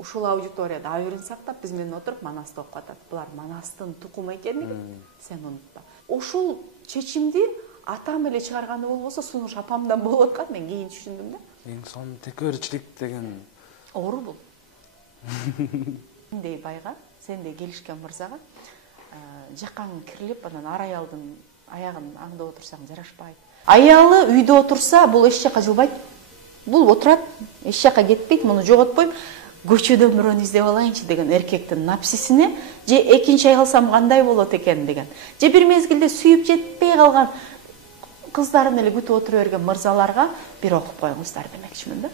ушул аудиторияда абырын сактап биз менен отуруп Манасты окуп атат. Булар Манастын тукуму экендигин сен унутпа. Ушул чечимди атам эле чыгарганы болбосо сунуш апамдан болуп аткан, мен кийин түшүндүм да. Эң сонун текөөрчүлүк деген Оору бул. Сендей байга, сендей келишкен мырзага жакаң кирилип, анан ар аялдын аягын аңдап отурсаң жарашпайт. Аялы үйдө отурса, бул эч жака жылбайт. Бул отурат, эч жака кетпейт, муну жоготпойм. Көчөдөн бирөөнү издеп алайынчы деген эркектин напсисине, же экинчи ай калсам кандай болот экен деген. Же бир мезгилде сүйүп жетпей калган кыздарын эле күтүп отура берген мырзаларга бир окуп коюңуздар демекчимин да.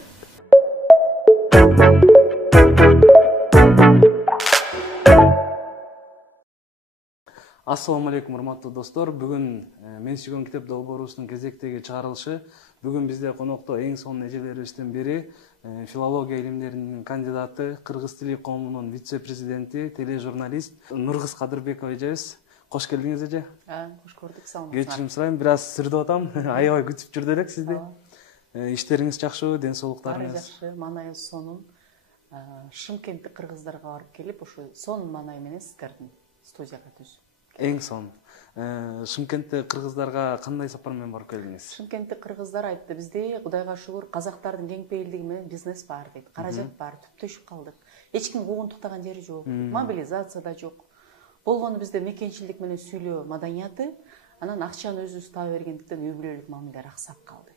Ассаламу алейкум, урматтуу достор. Бүгүн мен сүйгөн китеп долбоорубуздун кезектеги чыгарылышы. Бүгүн бизде конокто эң сонун эжелерибизден бири, филология илимдеринин кандидаты, кыргыз тили коомунун вице-президенти, тележурналист Нургыз Кадырбекова эжебиз. Кош келдиңиз эже. Кош көрдүк, саламатсызбы. Кечирим сурайм, бир аз сүрдөп атам. Аябай күтүп жүрдү элек сизди. Иштериңиз жакшыбы, ден соолуктарыңыз? Баары жакшы, маанайыбыз сонун. Шымкенттик кыргыздарга барып келип, ошо сонун маанай менен сиздердин студияга түзүп. Эң сонун. Шымкентте кыргыздарга кандай сапар менен барып келдиңиз? Шымкенттик кыргыздар айтты, бизде Кудайга шүгүр казактардын кең пейилдиги менен бизнес бар дейт. Каражат бар, түптөшүп калдык. Эч ким куугунтуктаган жери жок, мобилизация да жок. Болгону бизде мекенчилдик менен сүйлөө маданияты, анан акчаны өзүбүз таба бергендиктен үй бүлөлүк мамилелер аксап калды.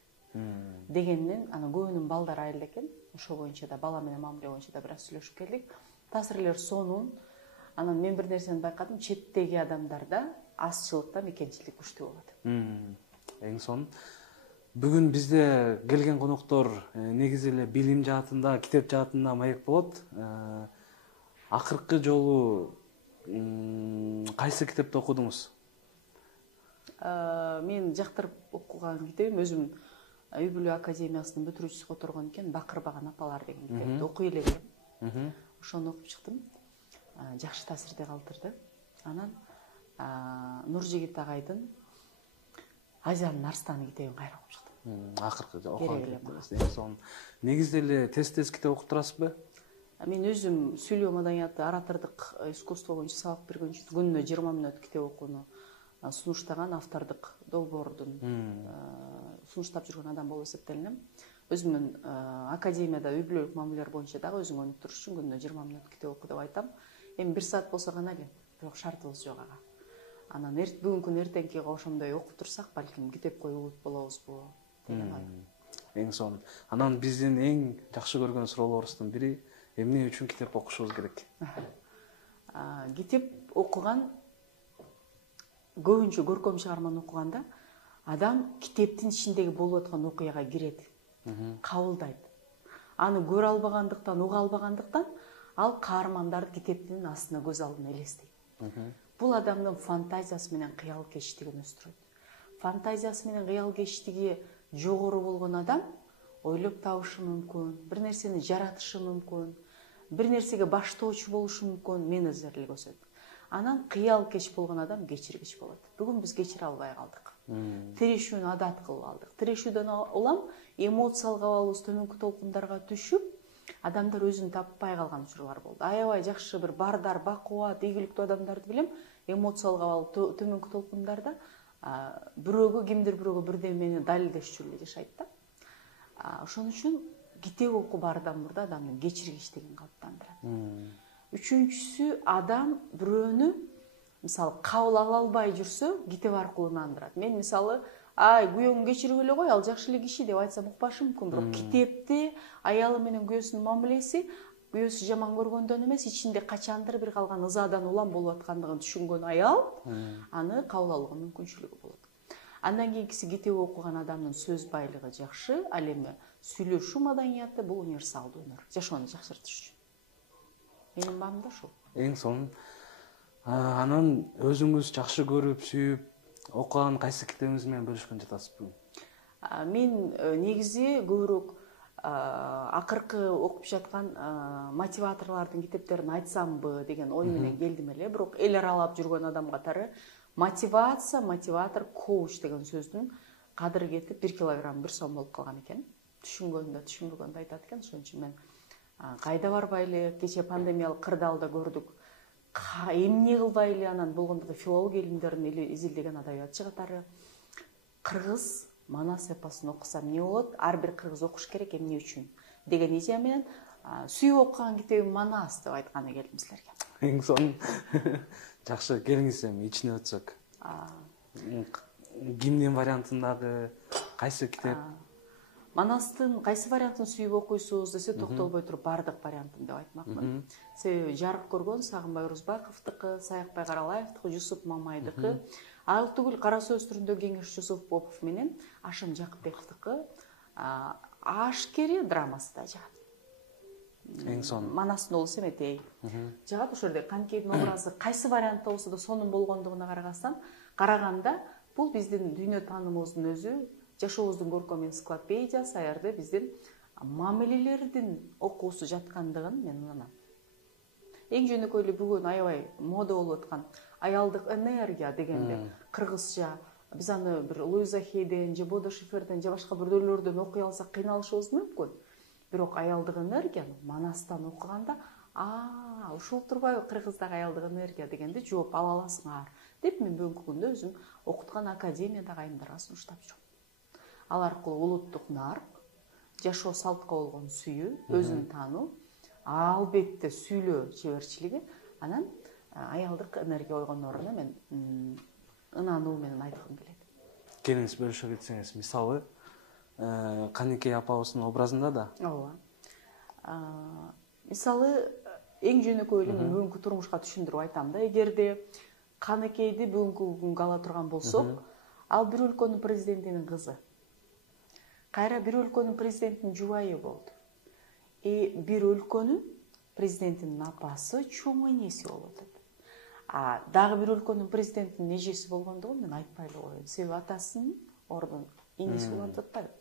Дегенден, анан көбүнүн балдары айыл экен. Ошол боюнча да бала менен мамиле боюнча да бир аз сүйлөшүп келдик. Таасирлер сонун. Анан мен бир нерсени байкадым, четтеги адамдарда азчылыкта мекенчилик күчтүү болот. Эң сонун. Бүгүн бизде келген коноктор негизи эле билим жаатында, китеп жаатында маек болот. Акыркы жолу кайсы китепти окудуңуз? Мен жактырып окуган китебим өзүм үй бүлө академиясынын бүтүрүүчүсү которгон экен, Бакырбаган апалар деген китепти окуй элегем. Ошону окуп чыктым. Жакшы таасирде калтырды. Анан Нуржигит агайдын Азиянын арстаны китебин кайра окуп чыктым. Акыркы окуган китебиңиз. Эң сонун. Негизи эле тез китеп окуп турасызбы? Мен өзүм сүйлөө маданияты, оратордук искусство боюнча сабак берген үчүн күнүнө 20 мүнөт китеп окууну сунуштаган автордук долбоордун сунуштап жүргөн адам болуп эсептелинем. Өзүмүн академияда үй бүлөлүк мамилелер боюнча дагы өзүң өнүп туруш үчүн күнүнө 20 мүнөт китеп оку деп айтам. Эми 1 саат болсо гана эле, бирок шартыбыз жок ага. Анан бүгүнкү эртеңкиге ошондой окуп турсак, балким китеп кою улут болобузбу деген ой. Эң сонун. Анан биздин эң жакшы көргөн суроолорубуздун бири, эмне үчүн китеп окушубуз керек? Китеп окуган, көбүнчө көркөм чыгарманы окуганда адам китептин ичиндеги болуп аткан окуяга кирет, кабылдайт. Аны көрө албагандыктан, уга албагандыктан ал каармандарды китептин астына көз алдына элестейт. Бул адамдын фантазиясы менен кыял кечтигин өстүрөт. Фантазиясы менен кыял кечтиги жогору болгон адам ойлоп табышы мүмкүн, бир нерсени жаратышы мүмкүн, бир нерсеге баштоочу болушу мүмкүн, менеджерлик өсөт. Анан кыял кеч болгон адам кечиргич болот. Бүгүн биз кечире албай калдык. Тирешүүнү адат кылып алдык. Тирешүүдөн улам эмоциялык абалыбыз төмөнкү толкундарга түшүп, адамдар өзүн таппай калган учурлар болду. Аябай жакшы бир бардар, бакубат, ийгиликтүү адамдарды билем, эмоциялык абалы төмөнкү толкундарда бирөөгө, кимдир бирөөгө бирдемени далилдешчү эле жашайт да. Ошон үчүн китеп окуу баардан мурда адамдын кечиргичтигин калыптандырат. Үчүнчүсү, адам бирөөнү мисалы кабыл ала албай жүрсө, китеп аркылуу ынандырат. Мен мисалы, күйөөңү кечирип эле кой, ал жакшы эле киши деп айтсам укпашы мүмкүн, бирок китепти аялы менен күйөөсүнүн мамилеси, күйөөсү жаман көргөндөн эмес, ичинде качандыр бир калган ызадан улам болуп аткандыгын түшүнгөн аял аны кабыл алууга мүмкүнчүлүгү болот. Андан кийинкиси, китеп окуган адамдын сөз байлыгы жакшы, ал эми сүйлөшүү маданияты бул универсалдуу өнөр, жашоону жакшыртыш үчүн. Менин баамда ушул. Эң сонун. Анан өзүңүз жакшы көрүп, сүйүп окуган кайсы китебиңиз менен бөлүшкөн жатасызбы? Мен негизи көбүрөөк акыркы окуп жаткан мотиваторлордун китептерин айтсамбы деген ой менен келдим эле, бирок эл аралап жүргөн адам катары мотивация, мотиватор, коуч деген сөздүн кадыры кетип 1 килограмм 1 сом болуп калган экен. Түшүнгөндө, түшүнбөгөндө айтат экен, ошон үчүн мен кайда барбайлы, кече пандемиялык кырдаалда көрдүк. Эмне кылбайлы, анан болгондо филология илимдерин изилдеген адабиятчы катары кыргыз Манас эпосун окусам эмне болот? Ар бир кыргыз окуш керек, эмне үчүн деген идея менен сүйүп окуган китебим Манас деп айтканы келдим силерге. Эң сонун. Жакшы, келиңиз эми ичине өтсөк. Кимдин вариантындагы кайсы китеп? Манастын кайсы вариантын сүйүп окуйсуз десе, токтолбой туруп бардык вариантын деп айтмакмын. Себеби жарык көргөн Сагынбай Орузбаковдуку, Саякбай Каралаевдуку, Жусуп Мамайдыкы, ал түгүл Кара сөз түрүндө Кеңеш Жусуп Попов менен Ашым Жакыпбековдуку ашкери драмасы да жагат. Эң сонун. Манастын оолу Семетей жагат. Ошол жерде Каныкейдин образы кайсы вариантта болсо да сонун болгондугуна караганда бул биздин дүйнө таанымыбыздын өзү, жашообуздун көркөм энциклопедиясы, аярда биздин мамилелердин окуусу жаткандыгын мен унанам. Эң жөнөкөйлүү бүгүн аябай мода болуп аткан аялдык энергия дегенде кыргызча биз аны бир Луиза Хейден же Бодо Шиферден же башка бирөөлөрдөн окуй алсак кыйналышыбыз мүмкүн. Бирок аялдык энергияны Манастан окуганда, ушул турбайбы кыргыздагы аялдык энергия дегенде жооп ала аласыңар деп мен бүгүнкү күндө өзүм окуткан академиядагы айымдарга сунуштап жүрөм. Ал аркылуу улуттук нарк, жашоо салтка болгон сүйүү, өзүн таануу, албетте сүйлөө чеберчилиги, анан аялдык энергия ойгоноруна мен ынануу менен айткым келет. Келиңиз бөлүшө кетсеңиз, мисалы Каныкей апабыздын образында да. Ооба. Мисалы эң жөнөкөйлүү мен бүгүнкү турмушка түшүндүрүп айтам да, эгерде Каныкейди бүгүнкү күнгө ала турган болсок, ал бир өлкөнүн президентинин кызы. Кайра бир өлкөнүн президентинин жубайы болду. Бир өлкөнүн президентинин апасы чоң энеси болуп атат. Дагы бир өлкөнүн президентинин эжеси болгондугун мен айтпай эле коеюн. Себеби атасынын ордун энеси уланып жатпайбы.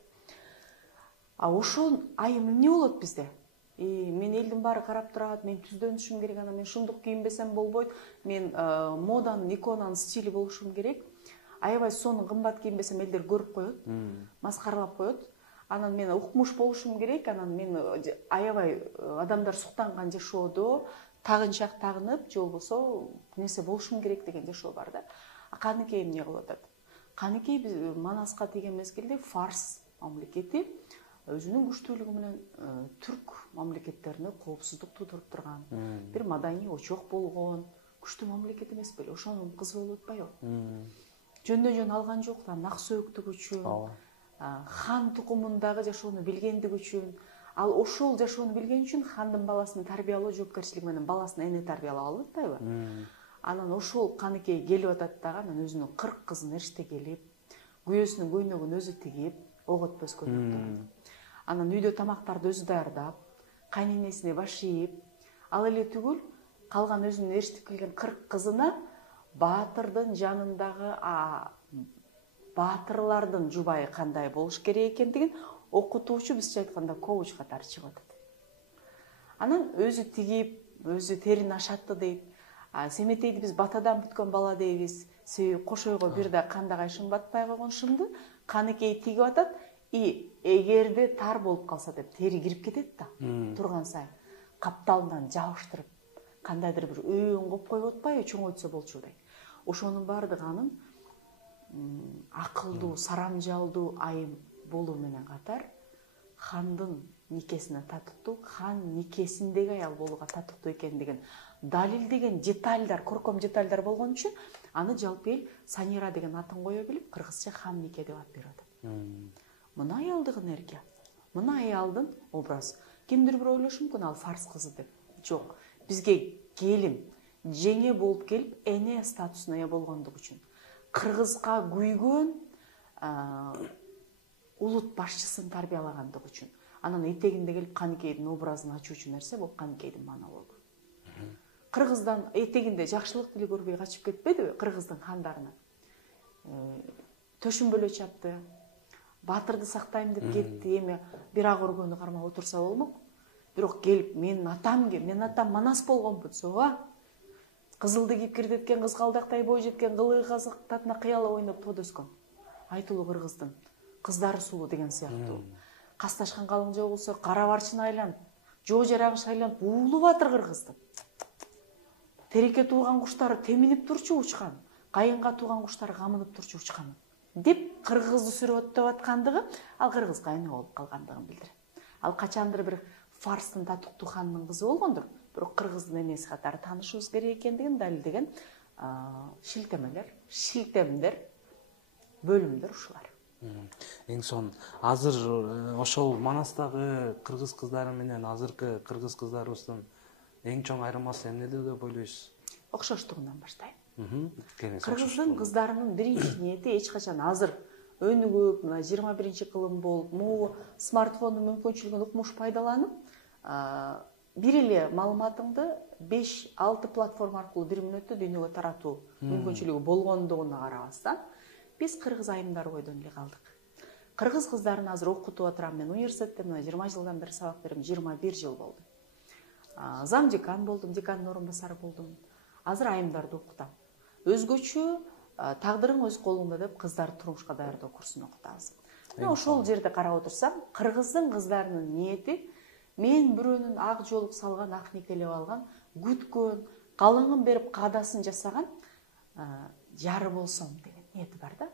Ошол айым эмне болот бизде? Мен элдин баары карап турат, мен түздөнүшүм керек, анан мен шундук кийинбесем болбойт, мен моданын, иконанын стили болушум керек. Аябай сонун кымбат кийинбесем элдер көрүп коет, маскаралап коет. Анан мен укмуш болушум керек, анан мен аябай адамдар суктанган жашоодо тагынчак тагынып, же болбосо нерсе болушум керек деген жашоо бар да. Каныкей эмне кылып атат? Каныкей биз Манаска тийген мезгилде Фарс мамлекети өзүнүн күчтүүлүгү менен түрк мамлекеттерине коопсуздук туудуруп турган, бир маданий очок болгон күчтүү мамлекет эмес беле? Ошонун кызы болуп атпайбы? Жөндөн-жөн алган жок да, нак сөөктүк үчүн, хан тукумундагы жашоону билгендик үчүн. Ал ошол жашоону билген үчүн хандын баласын тарбиялоо жоопкерчилиги менен баласын эне тарбиялап алып атпайбы? Анан ошол Каныкей келип атат дагы, анан өзүнүн 40 кызын эштегелип, күйөөсүнүн көйнөгүн өзү тигип, ок өтпөскө турат. Анан үйдө тамактарды өзү даярдап, кайненесине баш ийип, ал эле түгүл, калган өзүнүн эштеп келген 40 кызына баатырдын жанындагы баатырлардын жубайы кандай болуш керек экендигин окутуучу, бизче айтканда коуч катары чыгып атат. Анан өзү тигип, өзү терин ашатты дейт. Семетейди биз батадан бүткөн бала дейбиз. Себеби кошойго бир да кандагай шым батпай койгон шымды Каныкей тигип атат. Эгерде тар болуп калса деп тери кирип кетет да, турган сайын капталынан жабыштырып, кандайдыр бир өйөн коюп коюп атпайбы, чоңойтсо болчу дейт. Ошонун баардыгы анын акылдуу, сарамжалдуу айым болуу менен катар хандын никесине татыктуу, хан никесиндеги аял болууга татыктуу экендигин далилдеген детальдар, көркөм детальдар болгон үчүн аны жалпы эл Санира деген атын кое билип, кыргызча хан нике деп ат берип атат. Мына аялдык энергия, мына аялдын образы. Кимдир бир ойлошу мүмкүн, ал Фарс кызы деп. Жок, бизге келин, жеңе болуп келип, эне статусуна ээ болгондугу үчүн, кыргызга күйгөн улут башчысын тарбиялагандыгы үчүн, анан этегинде келип Каныкейдин образын ачуучу нерсе бул Каныкейдин монологу. Кыргыздан этегинде жакшылык тили көрбөй качып кетпедиби кыргыздын хандарына? Төшүмбөлө чапты, батырды сактайм деп кетти, эми бир ак өргөнү кармап отурса болмок. Бирок келип менин атам Манас болгонбу десе, кызылды кийип кирдеткен, кызгалдактай бой жеткен, кылыгы казак татына кыяла ойноп тоод өскөн. Айтылуу кыргыздын кыздары сулуу деген сыяктуу. Касташкан калың жоо болсо кара барчын айланып, жоо жарагы шайланып уулуп атыр кыргыздын. Тереке тууган куштары теминип турчу учкан, кайынга тууган куштары камынып турчу учкан деп кыргызды сүрөттөп аткандыгы ал кыргызга эне болуп калгандыгын билдирет. Ал качандыр бир Фарстын татыктуу ханынын кызы болгондур, бирок кыргыздын эмеси катары таанышыбыз керек экендигин далилдеген шилтемдер, бөлүмдөр ушулар. Эң son азыр ошол Манастагы кыргыз кыздары менен азыркы кыргыз кыздарыбыздын эң чоң айырмасы эмнеде деп ойлойсуз? Окшоштугунан баштайм. Кыргыздын кыздарынын биринчи ниети эч качан азыр өнүгүп, 21-кылым болуп, могу смартфондун мүмкүнчүлүгүн укмуш пайдаланып, бир эле маалыматыңды 5-6 платформа аркылуу 1 мүнөттө дүйнөгө таратуу мүмкүнчүлүгү болгондугуна карабастан, биз кыргыз айымдары бойдон эле калдык. Кыргыз кыздарын азыр окутуп атырам, мен университетте 20 жылдан бери сабак берем, 21 жыл болду. Зам декан болдум, декандын орун басары болдум. Азыр айымдарды окутам. Өзгөчө тагдырың өз колуңда деп кыздар турмушка даярдоо курсун окутабыз. Ошол жерде карап отурсам, кыргыздын кыздарынын ниети мен бирөөнүн ак жолук салган, ак никелеп алган, күткөн, калыңын берип каадасын жасаган жары болсом деген ниети бар да.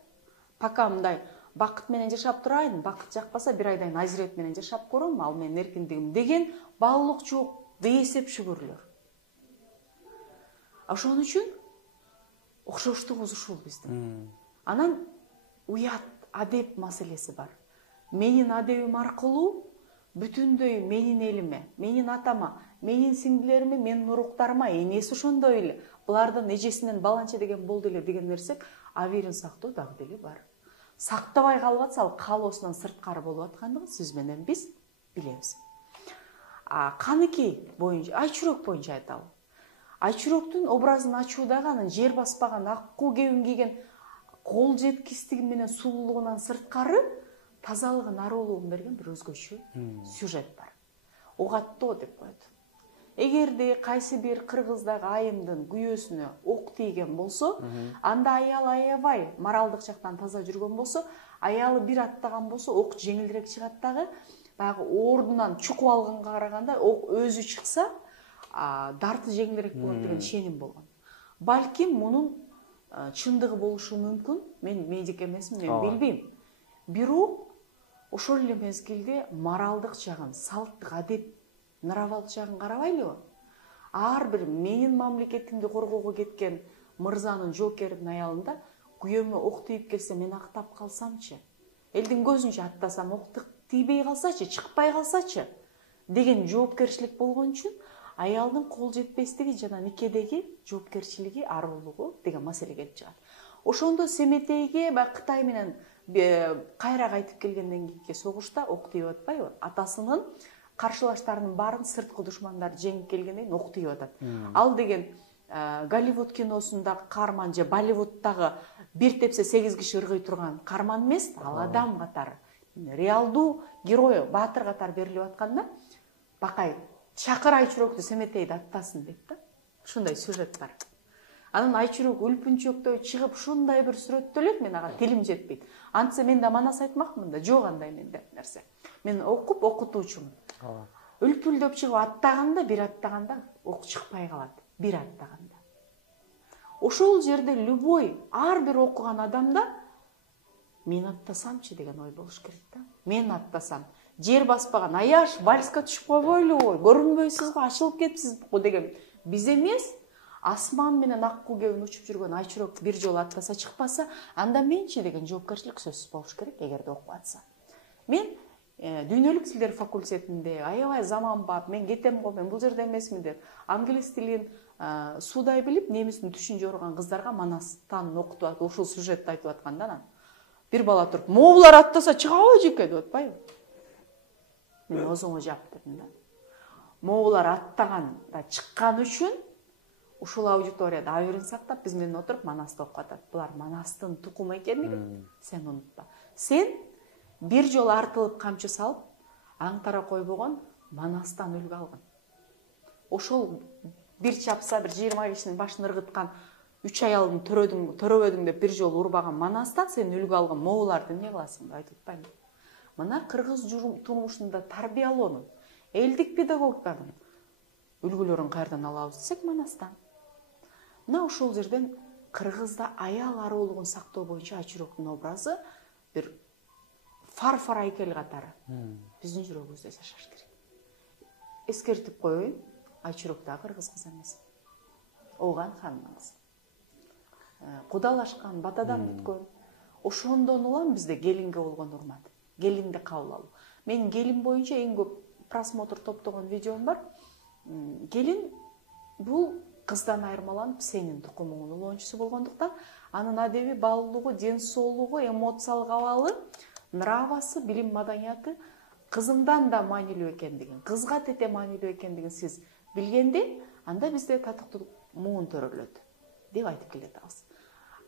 Пока мындай бакыт менен жашап турайын, бакыт жакпаса бир айдан ажырет менен жашап көрөм, ал менин эркиндигим деген баалык жок, бейсеп шүгүрлөр. Ошон үчүн окшоштугубуз ушул биздин. Анан уят, адеп маселеси бар. Менин адебим аркылуу бүтүндөй менин элиме, менин атама, менин сиңдилериме, менин уруктарыма энеси ошондой эле, булардын эжесинен баланча деген болду эле деген нерсе абийирин сактоо дагы деле бар. Сактабай калып атса, ал каалоосунан сырткары болуп аткандыгын сиз менен биз билебиз. Каныкей боюнча, Айчүрөк боюнча айталы. Айчүрөктүн образын ачуудагы анын жер баспаган ак куу кебин кийген кол жеткистиги менен сулуулугунан сырткары тазалыгын, арулугун берген бир өзгөчө сюжет бар. Огаттоо деп коет. Эгерде кайсы бир кыргыздагы айымдын күйөөсүнө ок тийген болсо, анда аял аябай моралдык жактан таза жүргөн болсо, аялы бир аттаган болсо, ок жеңилирээк чыгат дагы, баягы ордунан чукуп алганга караганда ок өзү чыкса, дарты жеңилирээк болот деген ишеним болгон. Балким мунун чындыгы болушу мүмкүн. Мен медик эмесмин, мен билбейм. Бирок ошол эле мезгилде моралдык жагын, салттык, адеп, нравалык жагын карабайлыбы? Ар бир менин мамлекетимди коргоого кеткен мырзанын, жоокердин аялында күйөөмө ок тийип келсе, мен актап калсамчы? Элдин көзүнчө аттасам, ок тийбей калсачы, чыкпай калсачы? Деген жоопкерчилик болгон үчүн аялдын кол жетпестиги жана никедеги жоопкерчилиги, арулугу деген маселе келип чыгат. Ошондо Семетейге Кытай менен кайра кайтып келгенден кийинки согушта ок тийип атпайбы? Атасынын каршылаштарынын баарын сырткы душмандар жеңип келгенден кийин ок тийип атат. Ал деген Голливуд киносундагы каарман же Болливудтагы бир тепсе 8 киши ыргый турган каарман эмес, ал адам катары, реалдуу герой, баатыр катары берилип атканда, Бакай чакыр Айчүрөктү Семетейди аттасын дейт да. Ушундай сюжет бар. Анан Айчүрөк үлпүнчөктөй чыгып ушундай бир сүрөттөлөт, мен ага тилим жетпейт. Антсе мен да манас айтмакмын да, жок андай менде нерсе. Мен окутуучумун. Үлпүлдөп чыгып аттаганда, бир аттаганда ок чыкпай калат, бир аттаганда. Ошол жерде любой, ар бир окуган адамда мен аттасамчы деген ой болуш керек да. Мен аттасам, жер баспаган аяш вальска түшүп койбойлу, көрүнбөйсүз го, ачылып кетипсиз го деген биз эмес, асман менен ак куу кебин учуп жүргөн Айчүрөк бир жолу аттаса чыкпаса, анда менчи деген жоопкерчилик сөзсүз болуш керек, эгерде окуп атса. Мен дүйнөлүк тилдер факультетинде аябай заманбап, мен кетем го, мен бул жерде эмесмин деп, англис тилин суудай билип, немистин түшүн жорган кыздарга Манастан окутуп атып, ушул сюжетти айтып атканда анан бир бала туруп, "Могулар аттаса чыгабы жеке" деп атпайбы? Мен озоңо жап дедим да. Могулар аттаган да чыккан үчүн ушул аудиторияда абийирин сактап, биз менен отуруп Манасты окуп атат. Булар Манастын тукуму экендигин сен унутпа. Сен бир жолу артылып камчы салып, аңтара койбогон Манастан үлгү алган. Ошол бир чапса, бир 20 кишинин башын ыргыткан 3 аялдын төрөбөдүң деп бир жолу урбаган Манастан сен үлгү алган могуларды эмне кыласың деп айтып атпаймынбы? Мына кыргыз турмушунда тарбиялоонун, элдик педагогиканын үлгүлөрүн каердан алабыз десек Манастан. Мына ошол жерден Кыргызда аял ароолугун сактоо боюнча Айчүрөктүн образы бир фарфор айкел катары биздин жүрөгүбүздө жашаш керек. Эскертип коеюн, Айчүрөк да кыргыз кызы эмес. Ооган ханымыз. Кудалашкан, батадан бүткөн. Ошондон улам бизде келинге болгон урмат. Келинди кабыл алуу. Менин келин боюнча эң көп просмотр топтогон видеом бар. Келин бул кыздан айырмаланып сенин тукумуңдун улоончусу болгондуктан анын адеби баалуулугу, ден соолугу, эмоциялык абалы, нравасы, билим маданияты кызымдан да маанилүү экендигин, кызга тете маанилүү экендигин сиз билгенде, анда бизде татыктуу муун төрөлөт деп айтып келатабыз.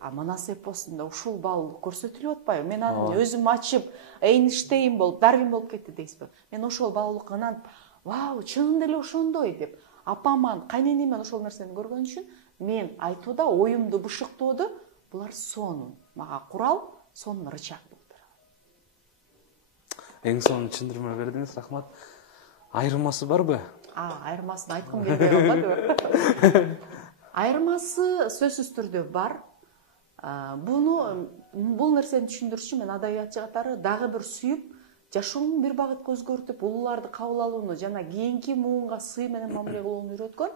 Манас эпосунда ушул баалуулук көрсөтүлүп атпайбы? Мен аны өзүм ачып, Эйнштейн болуп, Дарвин болуп кетти дейсизби? Мен ошол баалуулукка ынанып, вау, чынында эле ошондой деп, апаман, кайненемен ошол нерсени көргөн үчүн мен айтууда оюмду бышыктоодо булар сонун. Мага курал, сонун рычаг болуп турат. Эң сонун түшүндүрмө бердиңиз, рахмат. Айырмасы барбы? Айырмасын айткым келбей калбады. Айырмасы сөзсүз түрдө бар. Бул нерсени түшүндүрүш үчүн мен адабиятчы катары дагы бир сүйүп, жашоонун бир багытка өзгөртүп, улууларды кабыл алууну жана кийинки муунга сый менен мамиле кылууну үйрөткөн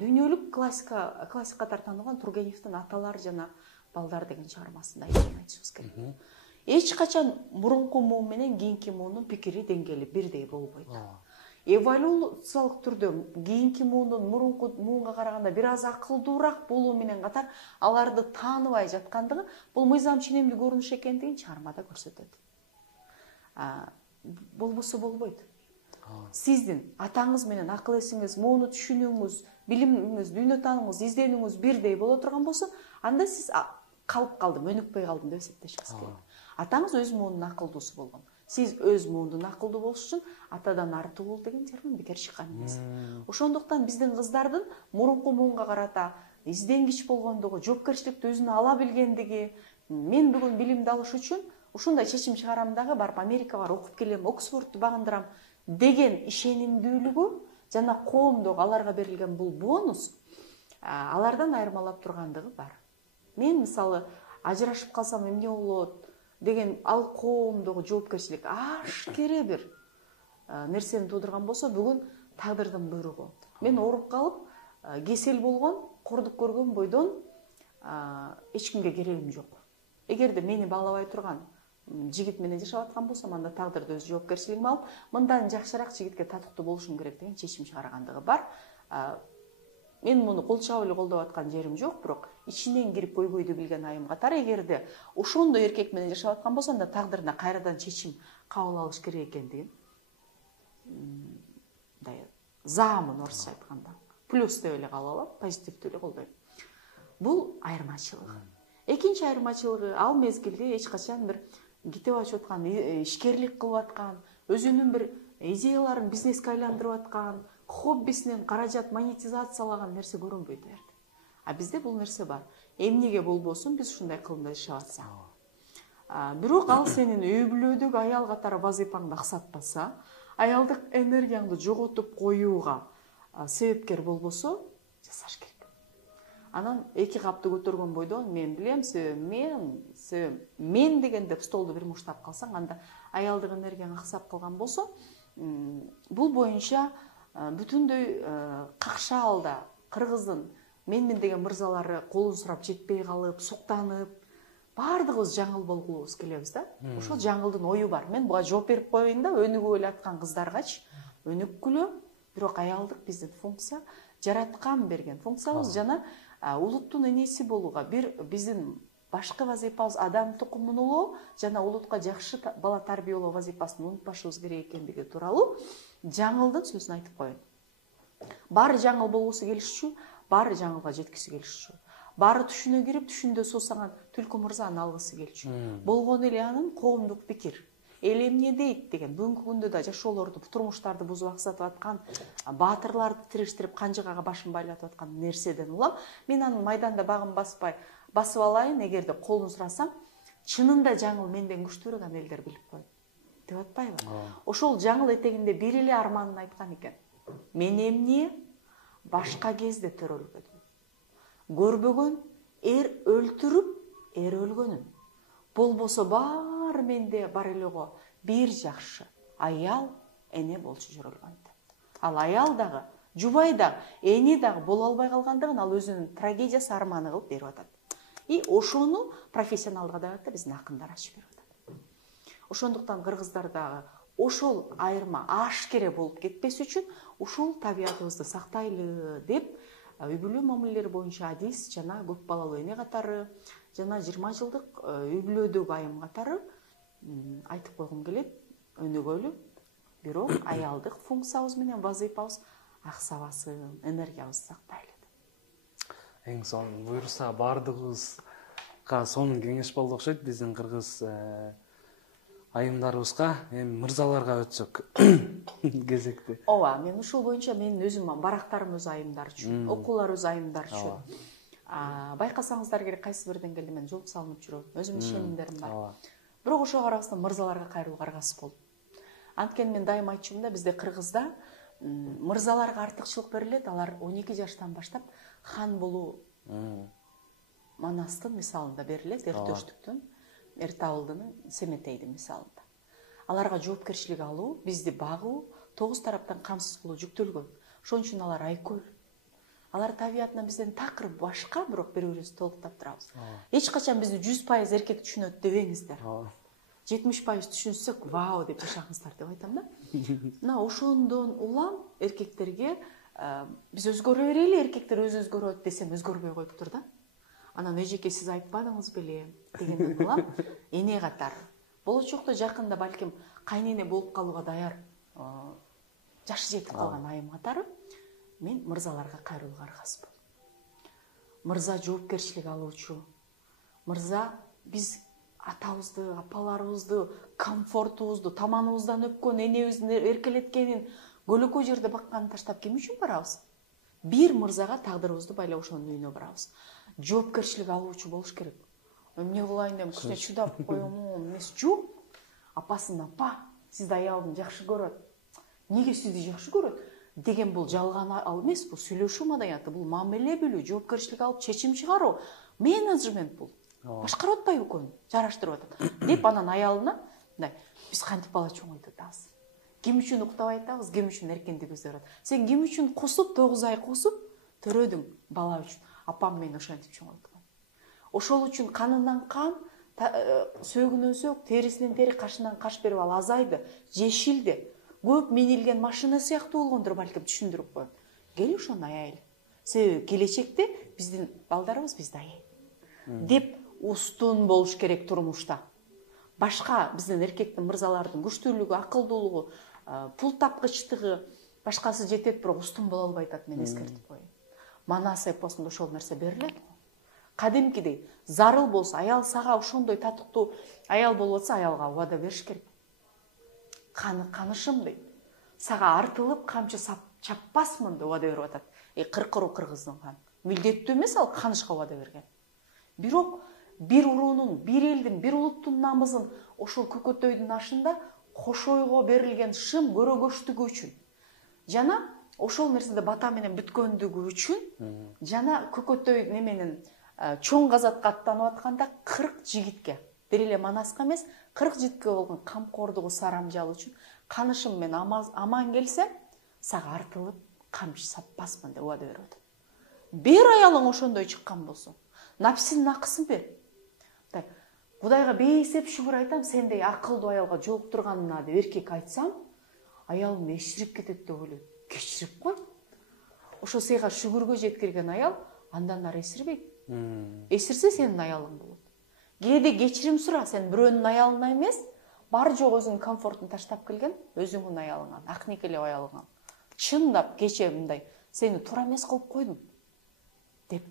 дүйнөлүк классик катары таанылган Тургеневдин Аталар жана балдар деген чыгармасында айтышыбыз керек. Эч качан мурунку муун менен кийинки муунун пикири деңгээли бирдей болбойт. Эволюциялык түрдө кийинки муундун мурунку муунга караганда бир аз акылдуураак болуу менен катар аларды тааныбай жаткандыгы бул мыйзам ченемдүү көрүнүш экендигин чыгармада көрсөтөт. Болбосо болбойт. Сиздин атаңыз менен акыл эсиңиз, мууну түшүнүүңүз, билимиңиз, дүйнө таанымыңыз, изденүүңүз бирдей боло турган болсо, анда сиз калып калдым, өнүкпөй калдым деп эсептешиңиз керек. Атаңыз өз муунун акылдуусу болгон. Сиз өз муундун акылдуу болуш үчүн атадан артуу бол деген термин бекер чыккан эмес. Ошондуктан биздин кыздардын мурунку муунга карата изденгич болгондугу, жоопкерчиликти өзүнө ала билгендиги, мен бүгүн билимди алыш үчүн ушундай чечим чыгарам дагы, барып Америкага окуп келем, Оксфордду багындырам деген ишенимдүүлүгү жана коомдогу аларга берилген бул бонус алардан айырмалап тургандыгы бар. Мен мисалы ажырашып калсам эмне болот деген ал коомдогу жоопкерчилик ашкере бир нерсени туудурган болсо, бүгүн тагдырдын буйругу. Мен ооруп калып, кесел болгон, кордук көргөн бойдон эч кимге керегим жок. Эгерде мени баалабай турган жигит менен жашап аткан болсом, анда тагдырды өз жоопкерчилигиме алып, мындан жакшыраак жигитке татыктуу болушум керек деген чечим чыгаргандыгы бар. Мен муну кол чаап эле колдоп аткан жерим жок, бирок ичинен кирип көйгөйдү билген айым катары эгерде ошондой эркек менен жашап аткан болсо, анда тагдырына кайрадан чечим кабыл алыш керек экендигин заамын орусча айтканда плюс деп эле кабыл алам, позитивдүү эле колдойм. Бул айырмачылык. Экинчи айырмачылыгы, ал мезгилде эч качан бир китеп ачып аткан, ишкерлик кылып аткан, өзүнүн бир идеяларын бизнеске айландырып аткан, хоббисинен каражат монетизациялаган нерсе көрүнбөйт эрди. Бизде бул нерсе бар. Эмнеге болбосун, биз ушундай кылымда жашап атсак. Бирок ал сенин үй бүлөдөгү аял катары вазифаңды аксатпаса, аялдык энергияңды жоготуп коюуга себепкер болбосо, жасаш керек. Анан эки капты көтөргөн бойдон мен билем, мен деген деп столду бир муштап калсаң, анда аялдык энергияң аксап калган болсо, бул боюнча бүтүндөй какшаалда кыргыздын менмин деген мырзалары колун сурап жетпей калып, суктанып, баардыгыбыз жаңыл болгубуз келебиз да. Ошол жаңылдын ою бар. Мен буга жооп берип коеюн да, өнүгүп эле аткан кыздаргачы өнүккүлө, бирок аялдык биздин функция, жараткан берген функциябыз жана улуттун энеси болууга, биздин башкы вазифабыз адам тукумун улоо жана улутка жакшы бала тарбиялоо вазифасын унутпашыбыз керек экендиги тууралуу жаңылдын сөзүн айтып коеюн. Баары жаңыл болгусу келишчү, баары жаңылга жеткиси келишчү. Баары түшүнө кирип, түшүндө суусаган түлкү мырзаны алгысы келчү. Болгону эле анын коомдук пикир. Эл эмне дейт деген, бүгүнкү күндө да жашоолорду, турмуштарды бузуп аксатып аткан, баатырларды тирештирип канжыгага башын байлатып аткан нерседен улам, мен анын майданда багын басып алайын, эгерде колун сурасам, чынында жаңыл менден күчтүүрөөк аны элдер билип коет. деп атпайбы? Ошол жаңыл этегинде бир эле арманын айткан экен. Мен эмне башка кезде төрөлгөдүм. Көрбөгөн эр өлтүрүп, эр өлгөнүн. Болбосо баары менде бар эле го бир жакшы аял, эне болчу жүрөлгөн. Ал аял дагы, жубай дагы, эне дагы боло албай калгандыгын ал өзүнүн трагедиясы, арманы кылып берип атат. И ошону профессионалдык адабиятта биздин акындар ачып берип атат. Ошондуктан кыргыздарда ошол айырма ашкере болуп кетпес үчүн ушул табиятыбызды сактайлы деп үй бүлө мамилелери боюнча адис жана көп балалуу эне катары жана 20 жылдык үй бүлөдөгү айым катары айтып койгум келет. Өнөгөлүү, бирок аялдык функциябыз менен вазыйпабыз аксабасын, энергиябызды сактайлы. Эң сонун буюрса баардыгыбызга сонун кеңеш болду окшойт. Биздин кыргыз айымдарыбызга, эми мырзаларга өтсөк кезекти. Ооба, мен ушул боюнча менин өзүм барактарым өз айымдар үчүн, окуулар өз айымдар үчүн. Байкасаңыздар керек кайсы бир деңгээлде мен жол салынып жүрөм. Өзүмдүн ишенимдерим бар. Бирок ошого карабастан мырзаларга кайрылууга аргасыз болдум. Анткени мен дайым айтчумун да, бизде Кыргызда мырзаларга артыкчылык берилет. Алар 12 жаштан баштап хан болуу Манастын мисалында берилет, Эртөштүктүн, Эртабылдын, Семетейдин мисалында. Аларга жоопкерчилик алуу, бизди багуу, 9 тараптан камсыз кылуу жүктөлгөн. Ошон үчүн алар айкөл. Алар табиятынан бизден такыр башка, бирок бири-бирибизди толуктап турабыз. Эч качан бизди 100% эркек түшүнөт дебеңиздер. 70% түшүнсөк, вау деп жашагыңыздар деп айтам да. Мына ошондон улам эркектерге биз өзгөрө берели, эркектер өз өзгөрөт десем өзгөрбөй коюптур да. Анан эжеке сиз айтпадыңыз беле дегенден улам эне катары. Болочокто жакында балким кайнене болуп калууга даяр жашы жетип калган айым катары мен мырзаларга кайрылууга аргасыз болдум. Мырза жоопкерчилик алуучу. Мырза биз атабызды, апаларыбызды, комфортубузду, таманыбыздан өпкөн, энебиздин эркелеткенин, көлөкө жерде бакканын таштап ким үчүн барабыз? Бир мырзага тагдырыбызды байлап ошонун үйүнө барабыз. Жоопкерчилик алуучу болуш керек. Эмне кылайын деп кичине чыдап коёмун, эмес жок. Апасын апа, сизди аялым жакшы көрөт. Неге сизди жакшы көрөт? Деген бул жалган ал эмес, бул сүйлөшүү маданияты, бул мамиле билүү, жоопкерчилик алып чечим чыгаруу, менеджмент бул. Башкарып атпайбы экөөнү, жараштырып атат. Деп анан аялына мындай, биз кантип бала чоңойтуп атабыз? Ким үчүн уктап айтабыз, ким үчүн эркиндик көздөп атат? Сен ким үчүн кусуп, 9 ай кусуп төрөдүң бала үчүн? Апам мени ошентип чоңойткон. Ошол үчүн канынан кан, сөөгүнөн сөк, терисинен тери, кашынан каш берип ал азайды, жешилди. Көп минилген машина сыяктуу болгондур, балким түшүндүрүп коем. Кел ошону аяйлы. Себеби келечекте биздин балдарыбыз бизди аяйт. Деп устун болуш керек турмушта. Башка биздин эркектин, мырзалардын күчтүүлүгү, акылдуулугу, пул тапкычтыгы башкасы жетет, бирок устун боло албай атат, мен эскертип коеюн. Манас эпосунда ошол нерсе берилет. Кадимкидей зарыл болсо, аял сага ошондой татыктуу аял болуп атса, аялга убада бериш керек. Канышым дейт. Сага артылып камчы чаппасмын деп убада берип атат. Кыркыруу кыргыздын каны. Милдеттүү эмес ал канышка убада берген. Бирок бир уруунун, бир элдин, бир улуттун намызын ошол көкөтөйдүн ашында кош ойго берилген шым көрөгөчтүгү үчүн жана ошол нерседе бата менен бүткөндүгү үчүн жана көкөтөй неменин чоң казатка аттанып атканда 40 жигитке, бир эле Манаска эмес, 40 жигитке болгон камкордугу, сарамжалы үчүн канышым мен аман келсем, сага артылып камчы саппасмын деп убада берип атат. Бир аялың ошондой чыккан болсо, напсинин акысын бер. Кудайга бейсеп шүгүр айтам, сендей акылдуу аялга жолуктурганына деп эркек айтсам, аялым эширип кетет деп ойлойт. Кечирип кой. Ошо сыйга шүгүргө жеткирген аял андан ары эсирбейт. Эсирсе сенин аялың болот. Кээде кечирим сура, сен бирөөнүн аялына эмес, бар жок өзүңүн комфортун таштап келген өзүңүн аялыңан, ак никелеп аялыңан. Чындап кече мындай, сени туура эмес кылып койдум деп.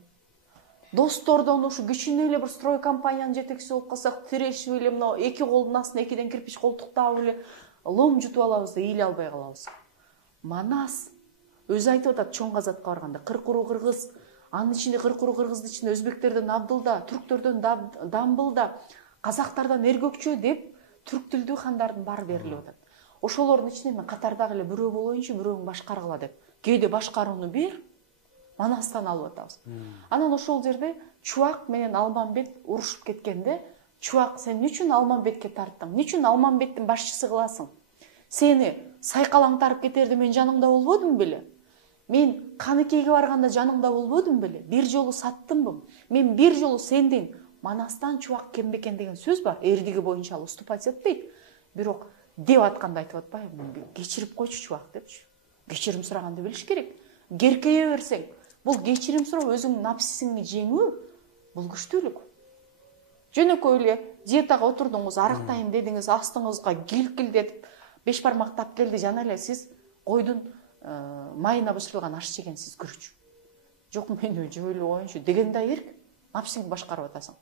Достордон ушу кичине эле бир строй компаниянын жетекчиси болуп калсак, тирешип эле мына эки колдун астына экиден кирпич колтуктап эле лом жутуп алабыз да ийиле албай калабыз. Манас өзү айтып атат чоң казатка барганда, кыркыруу кыргыз, анын ичинде кыркыруу кыргыздын ичинде өзбектерден Абдылда, түрктөрдөн Дамбылда, казактардан Эргөкчө деп түрк тілдүү хандардын баары берилип атат. Ошолордун ичинен мен катардагы эле бирөө болоюнчу бирөөүн башкаргыла деп. Кээде башкарууну бер, Манастан алып атабыз. Анан ошол жерде Чубак менен Алмамбет урушуп кеткенде, Чубак сен үчүн Алмамбетке тарттың? Үчүн Алмамбеттин башчысы кыласың? Сени сайкалаңтарып кетерде мен жаныңда болбодум беле? Мен Каныкейге барганда жаныңда болбодум беле? Бир жолу саттымбы? Мен бир жолу сендин Манастан Чубак кем бекен деген сөз бар. Эрдиги боюнча ал уступать этпейт. Бирок деп атканда айтып атпайбы? Кечирип койчу Чубак депчи. Кечирим сураганды билиш керек. Керкейе берсең, бул кечирим суроо өзүңдүн напсисиңди жеңүү, бул күчтүүлүк. Жөнөкөй эле диетага отурдуңуз, арактайын дедиңиз, астыңызга гилкилдетип, беш бармак тап келди, жана эле сиз койдун майына бышырылган аш жегенсиз күрүчү. Жок, мен жөбөлүп коеюнчу дегенде эрк, напсиңди башкарып атасың.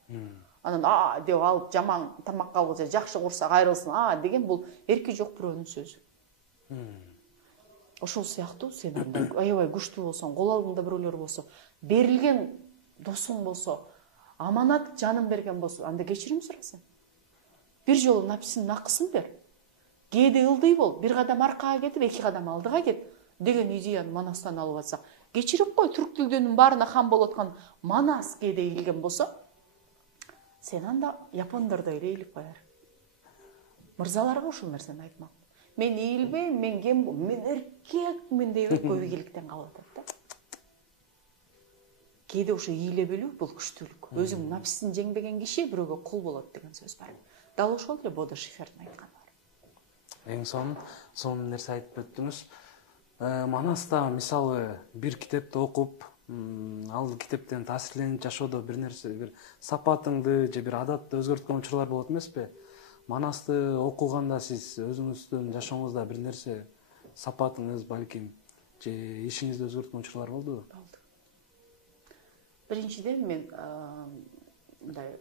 Анан деп алып жаман тамак калгы же жакшы курса кайрылсын, деген бул эрки жок бирөөнүн сөзү. Ошол сыяктуу сен аябай күчтүү болсоң, кол алдында бирөөлөр болсо, берилген досуң болсо, аманат жанын берген болсо, анда кечирим сура сен. Бир жолу напсинин акысын бер. Кээде ылдый бол, бир кадам аркага кетип, 2 кадам алдыга кет деген идеяны Манастан алып атсак, кечирип кой, түрк тилдөнүн баарына хан болуп аткан Манас кээде ийилген болсо, сен анда япондордой эле ийилип коер. Мырзаларга ушул нерсени айтмак. Мен ийилбейм, мен кем, мен эркекмин деп көп ийгиликтен калып атат да. Кээде ошо ийиле билүү бул күчтүүлүк. Өзүң напсисин жеңбеген киши бирөөгө кул болот деген сөз бар. Дал ошол эле Бодо Шифердин айтканы бар. Эң сонун нерсе айтып өттүңүз. Манаста мисалы бир китепти окуп, ал китептен таасирленип жашоодо бир нерсе, бир сапатыңды же бир адатты өзгөрткөн учурлар болот эмеспи? Манасты окуганда сиз өзүңүздүн жашооңузда бир нерсе, сапатыңыз балким же ишиңизди өзгөрткөн учурлар болдубу? Болду. Биринчиден мен мындай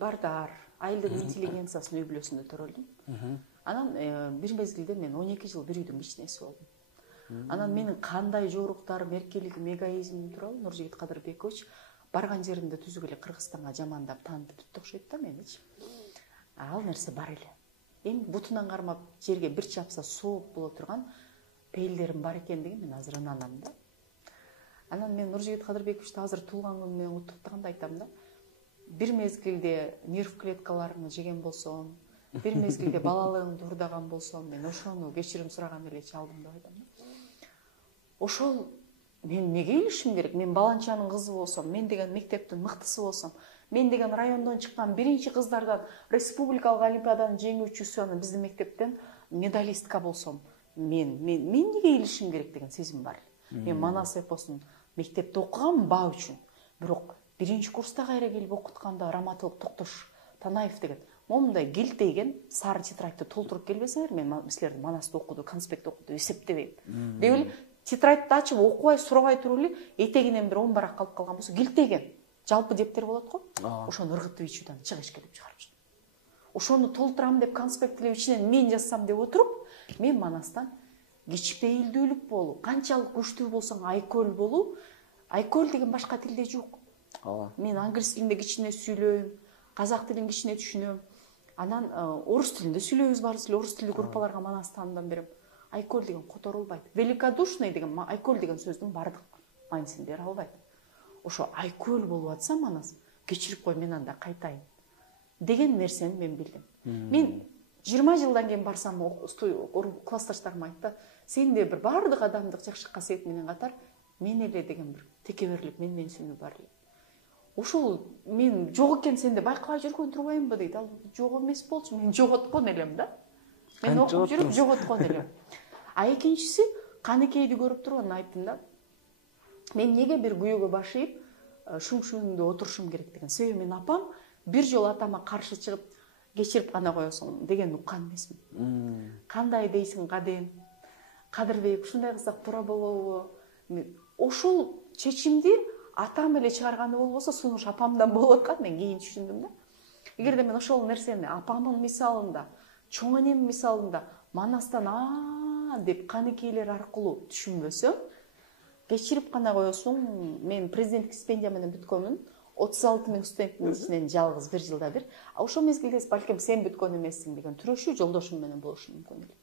Бардар айылдын интеллигенциясынын үй бүлөсүндө төрөлдүм. Анан бир мезгилде мен 12 жыл бир үйдүн кичинеси болдум. Анан менин кандай жоруктарым, эркелигим, эгоизмим тууралуу Нуржигит Кадырбекович барган жеринде түзүк эле Кыргызстанга жамандап таанытып түттү окшойт да меничи. Ал нерсе бар эле. Эми бутунан кармап жерге бир чапса сооп боло турган пейилдерим бар экендигин мен азыр ынанам да. Анан мен Нуржигит Кадырбековичти азыр туулган күнү менен куттуктаганда айтам да. Бир мезгилде нерв клеткаларымды жеген болсом, бир мезгилде балалыгымды урдаган болсом, мен ошону кечирим сураган эле чалдым деп айтам да. Ошол мен эмнеге ийилишим керек? Мен баланчанын кызы болсом, мен деген мектептин мыктысы болсом, мен деген райондон чыккан биринчи кыздардан республикалык олимпиаданын жеңүүчүсү, анан биздин мектептен медалистка болсом, мен эмнеге ийилишим керек деген сезим бар. Мен Манас эпосун мектепте окугам баа үчүн. Бирок биринчи курста кайра келип окутканда Раматылык Токтош Танаев деген момундай гилтейген сары тетрадьты толтуруп келбесеңер, мен силерди Манасты окуду, конспект окуду эсептебейм. Деп эле тетрадьты ачып окубай, сурабай туруп эле этегинен бир 10 барак калып калган болсо, гилтейген жалпы дептер болот го. Ошону ыргытып ичүүдөн чыгышкелеп чыгарып жүрдүм. Ошону толтурам деп конспектлеп ичинен мен жазсам деп отуруп, мен Манастан кичпейилдүүлүк болуу, канчалык күчтүү болсоң айкөл болуу, айкөл деген башка тилде жок. Мен англис тилинде кичине сүйлөйм, казак тилин кичине түшүнөм. Анан орус тилинде сүйлөйбүз барыбыз эле, орус тилдүү группаларга Манастандан берем. Айкөл деген которулбайт. Великодушный деген айкөл деген сөздүн бардык мааниsin бере албайт. Ошо айкөл болуп атса Манас, кечирип кой, мен анда кайтайын деген нерсени мен билдим. Мен 20 жылдан кийин барсам, классташтарым айтты, сенде бир бардык адамдык жакшы касиет менен катар мен эле деген бир текеберлик, менменсүүнү бар эле. Ошол мен жок экен сенде байкабай жүргөн турбаймынбы дейт. Ал жок эмес болчу, мен жоготкон элем да. Мен окуп жүрүп жоготкон элем. Экинчиси, Каныкейди көрүп туруп анан айттым да. Мен эмнеге бир күйөөгө баш ийип, шүң-шүңдө отурушум керек деген. Себеби мен апам бир жолу атама каршы чыгып, кечирип гана коесуң деген уккан эмесмин. Кандай дейсиң Каден? Кадырбек ушундай кылсак туура болобу? Ошол чечимди атам эле чыгарганы болбосо, сунуш апамдан болуп аткан, мен кийин түшүндүм да. Эгерде мен ошол нерсени апамдын мисалында, чоң энем мисалында Манастан деп Каныкейлер аркылуу түшүнбөсөм, кечирип гана коесуң. Мен президенттик стипендия менен бүткөнмүн. 36 студенттин ичинен жалгыз 1 жылда бир. Ошол мезгилде балким сен бүткөн эмессиң деген турушу жолдошум менен болушу мүмкүн эле.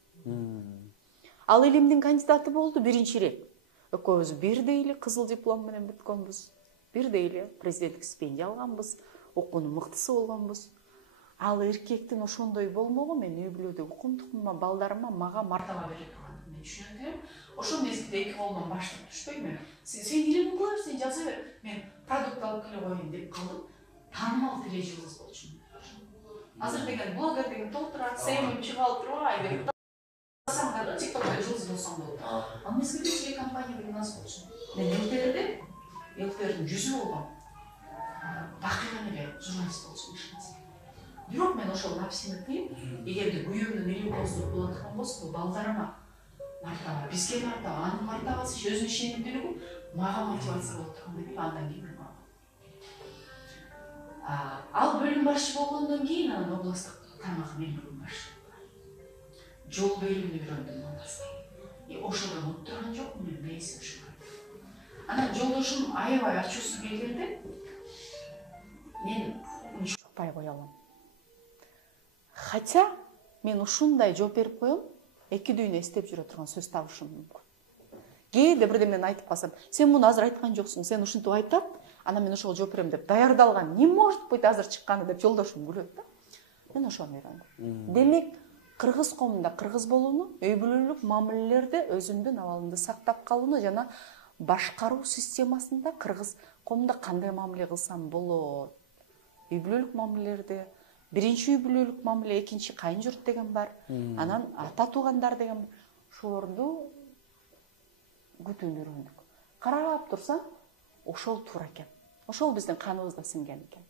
Ал илимдин кандидаты болду биринчи ирет. Экөөбүз бирдей эле кызыл диплом менен бүткөнбүз. Бирдей эле президенттик стипендия алганбыз, окуунун мыктысы болгонбуз. Ал эркектин ошондой болмогу мен үй бүлөдө укум-тукумума, балдарыма, мага мартаба бере турган. Мен түшүнөт. Ошол мезгилде эки колуман баштап түшпөйм мен. Сен илим кыла бер, сен жаза бер. Мен продукт алып келе коеюн деп калдым. Таанымал тележулуз болчумун. Азыр деген блогер деген толтурат, сен чыгып алып турбай деп. Саңдар TikTok'та жылыз болсаң болду. Ал мезгилде телекомпания деген аз болчу. Мен элтердин жүзү болгом. Бакыйган эле журналист болчумун ишенсең. Бирок мен ошол напсимди кыйып, эгерде күйөөмдүн или боздуруп була турган болсо, балдарыма мартаба, бизге мартаба, анын мартабасы өзүнүн ишенимдүүлүгү мага мотивация болуп тургандай деп андан кийин мен алдым. Ал бөлүм башчы болгондон кийин анан областтык тармак мен бөлүм башчы. Жол берүүнү үйрөндүм андан. Ошого унутуп турган жокмун мен мейси ушуга. Анан жолдошум аябай ачуусу келгенде мен ушукпай кое алам. Хотя мен ушундай жооп берип коем, эки дүйнө эстеп жүрө турган сөз табышым мүмкүн. Кээде бирдемени айтып калсам, сен муну азыр айткан жоксуң, сен ушинтип айтат, анан мен ошого жооп берем деп даярдалган, не может быть азыр чыкканы деп жолдошум күлөт да. Мен ошону үйрөндүм. Демек, кыргыз коомунда кыргыз болууну, үй бүлөлүк мамилелерде өзүмдүн абалымды сактап калууну жана башкаруу системасында кыргыз коомунда кандай мамиле кылсам болот? Үй бүлөлүк мамилелерде биринчи үй бүлөлүк мамиле, экинчи кайын журт деген бар. Анан ата туугандар деген бар. Ошолорду күтүүнү үйрөндүк. Карап турсаң, ошол туура экен. Ошол биздин каныбызда сиңген экен.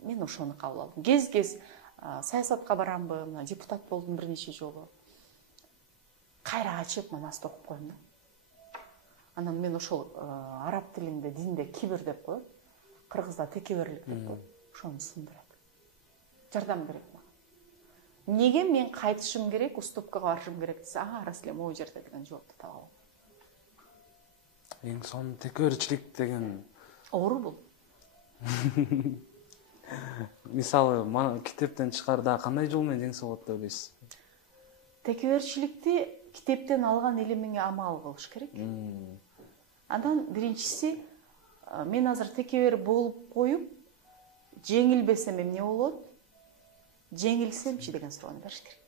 Мен ошону кабыл алдым. Кез-кез саясатка барамбы, мына депутат болдум бир нече жолу. Кайра ачып, намаз окуп коем да. Анан мен ошол араб тилинде, динде кибир деп коет. Кыргызда текеберлик деп коет. Ошону сындырат. Жардам берет мага. Неге мен кайтышым керек, уступкага барышым керек десе, рас эле могу жерде деген жоопту таба алам. Эң сонун текеберчилик деген Оору бул. Мисалы, китептен чыгарда кандай жол менен жеңсе болот деп ойлойсуз? Текеберчиликти китептен алган илимиңе амал кылыш керек. Андан биринчиси, мен азыр текебер болуп коюп, жеңилбесем эмне болот? Жеңилсемчи деген суроону бериш керек.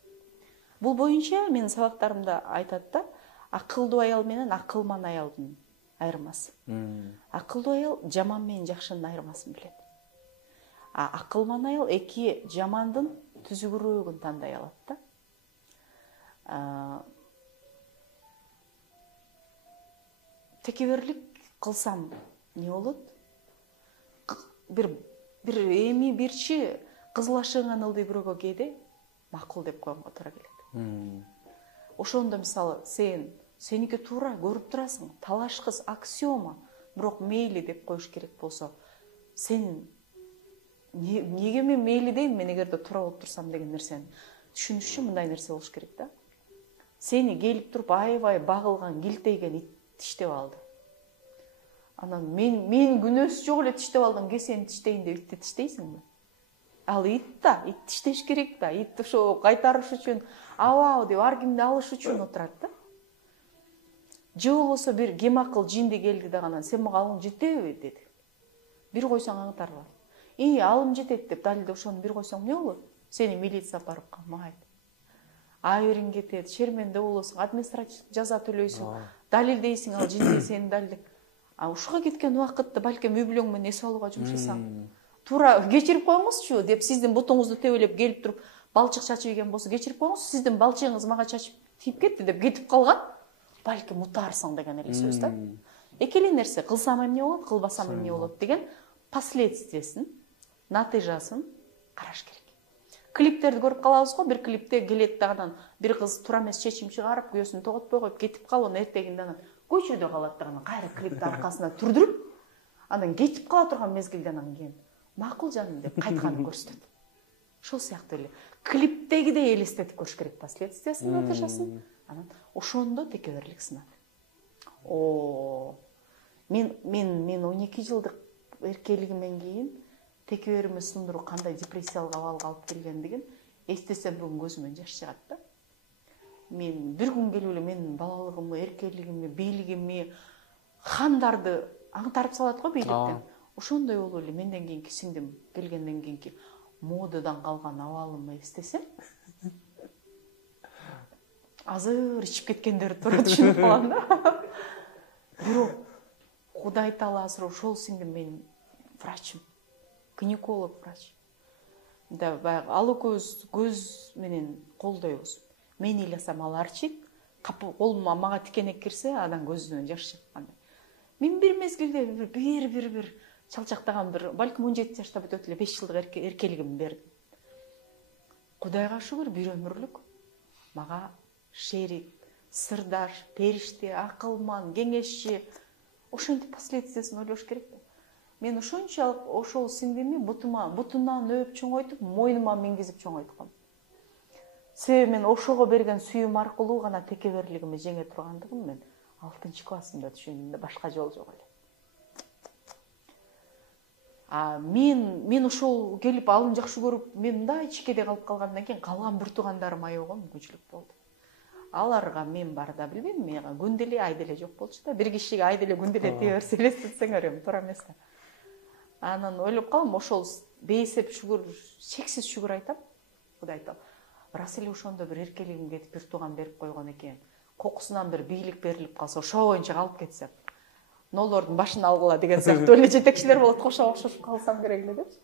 Бул боюнча менин сабактарымда айтат да, акылдуу аял менен акылман аялдын айырмасы. Акылдуу аял жаман менен жакшынын айырмасын билет. Акылман аял эки жамандын түзүгүрөөгүн тандай алат да. Текеберлик кылсам не болот? Бир эми бирчи кызыл ашыган ылдый бирөөгө кээде макул деп коюмга туура келет. Ошондо мисалы сеники туура көрүп турасың, талаш кыз аксиома, бирок мейли деп коюш керек болсо, сен неге мен мейли дейм, мен эгерде туура болуп турсам деген нерсени түшүнүш үчүн мындай нерсе болуш керек да. Сени келип туруп аябай багылган, килтейген ит тиштеп алды. Анан мен күнөөсү жок эле тиштеп алган сени тиштейин деп итти тиштейсиңби? Ал ит да, ит тиштеш керек да. Ит ошо кайтарыш үчүн, абау деп ар кимди алыш үчүн отурат да. Же болбосо бир кемакыл жинди келди дагы, сен мага алым жетеби деди. Бир койсоң аңтарбы? Алым жетет деп далилде ошону бир койсоң эмне болот? Сени милиция барып камайт. Айырың кетет, шерменде болосуң, административдик жаза төлөйсүң, далилдейсиң, ал жинди сени далилдеп. Ушуга кеткен убакытты балким үй бүлөң менен эс алууга жумшасаң, туура кечирип коюңузчу деп сиздин бутуңузду тебелеп келип туруп балчык чачып ийген болсо кечирип коюңуз, сиздин балчыгыңыз мага чачып тийип кетти деп кетип калган, балким утаарсың деген эле сөз да. Эки эле нерсе, кылсам эмне болот, кылбасам эмне болот деген последствиясын, натыйжасын караш керек. Клиптерди көрүп калабыз го, бир клипте келет дагы бир кыз туура эмес чечим чыгарып, күйөөсүн тоготпой коюп кетип калып, эртегинде көчөдө калат дагы, кайра клипти аркасына түрдүрүп, анан кетип кала турган мезгилде анан кийин макул жаным деп кайтканын көрсөтөт. Ошол сыяктуу эле клиптегидей элестетип көрүш керек последствиясын, натыйжасын. Анан ошондо текеберлик сынат. Мен 12 жылдык эркелигимен кийин текебериме сындыруу кандай депрессиялык абалга алып келгендигин эстесем бүгүн көзүмөн жаш чыгат да. Мен бир күн келип эле менин балалыгымы, эркелигими, бийлигими, хандарды аңтарып салат го бийликтен. Ошондой болуп эле менден кийинки сиңдим келгенден кийинки модадан калган абалымы эстесем, азыр ичип кеткендерди туура түшүнүп калам да. Бирок Кудай таала азыр ошол сиңдим менин врачым, гинеколог врач. Да баягы ал экөөбүз көз менен колдойбуз. Мен ыйласам ал арчийт, колума мага тикенек кирсе, анан көзүнөн жаш чыккандай. Мен бир мезгилде бир чалчактаган балким 17 жашта бүтөт эле 5 жылдык эркелигимди бердим. Кудайга шүгүр, бир өмүрлүк мага шерик, сырдаш, периште, акылман, кеңешчи, ошентип последствиясын ойлош керек да. Мен ошончалык ошол сиңдими бутунан өп чоңойтуп, мойнума мингизип чоңойтком. Себеби мен ошого берген сүйүүм аркылуу гана текеберлигимди жеңе тургандыгын мен 6-классымда түшүндүм да, башка жол жок эле. Мен ошол келип алым жакшы көрүп, мен мындай ичкеде калып калгандан кийин калган бир туугандарым аябага мүмкүнчүлүк болду. Аларга мен бар да билбейм, мага күндө эле ай деле жок болчу да. Бир кишиге ай деле күндө эле тие берсе элестетсеңер эми туура эмес да. Анан ойлоп калдым, ошол бейсеп шүгүр, чексиз шүгүр айтам. Кудай айтам. Рас эле ошондо бир эркелигим кетип, бир тууган берип койгон экен. Кокусунан бир бийлик берилип калса, ошо боюнча калып кетсем, нолордун башын алгыла деген сыяктуу эле жетекчилер болот, ошого окшошуп калсам керек эле депчи.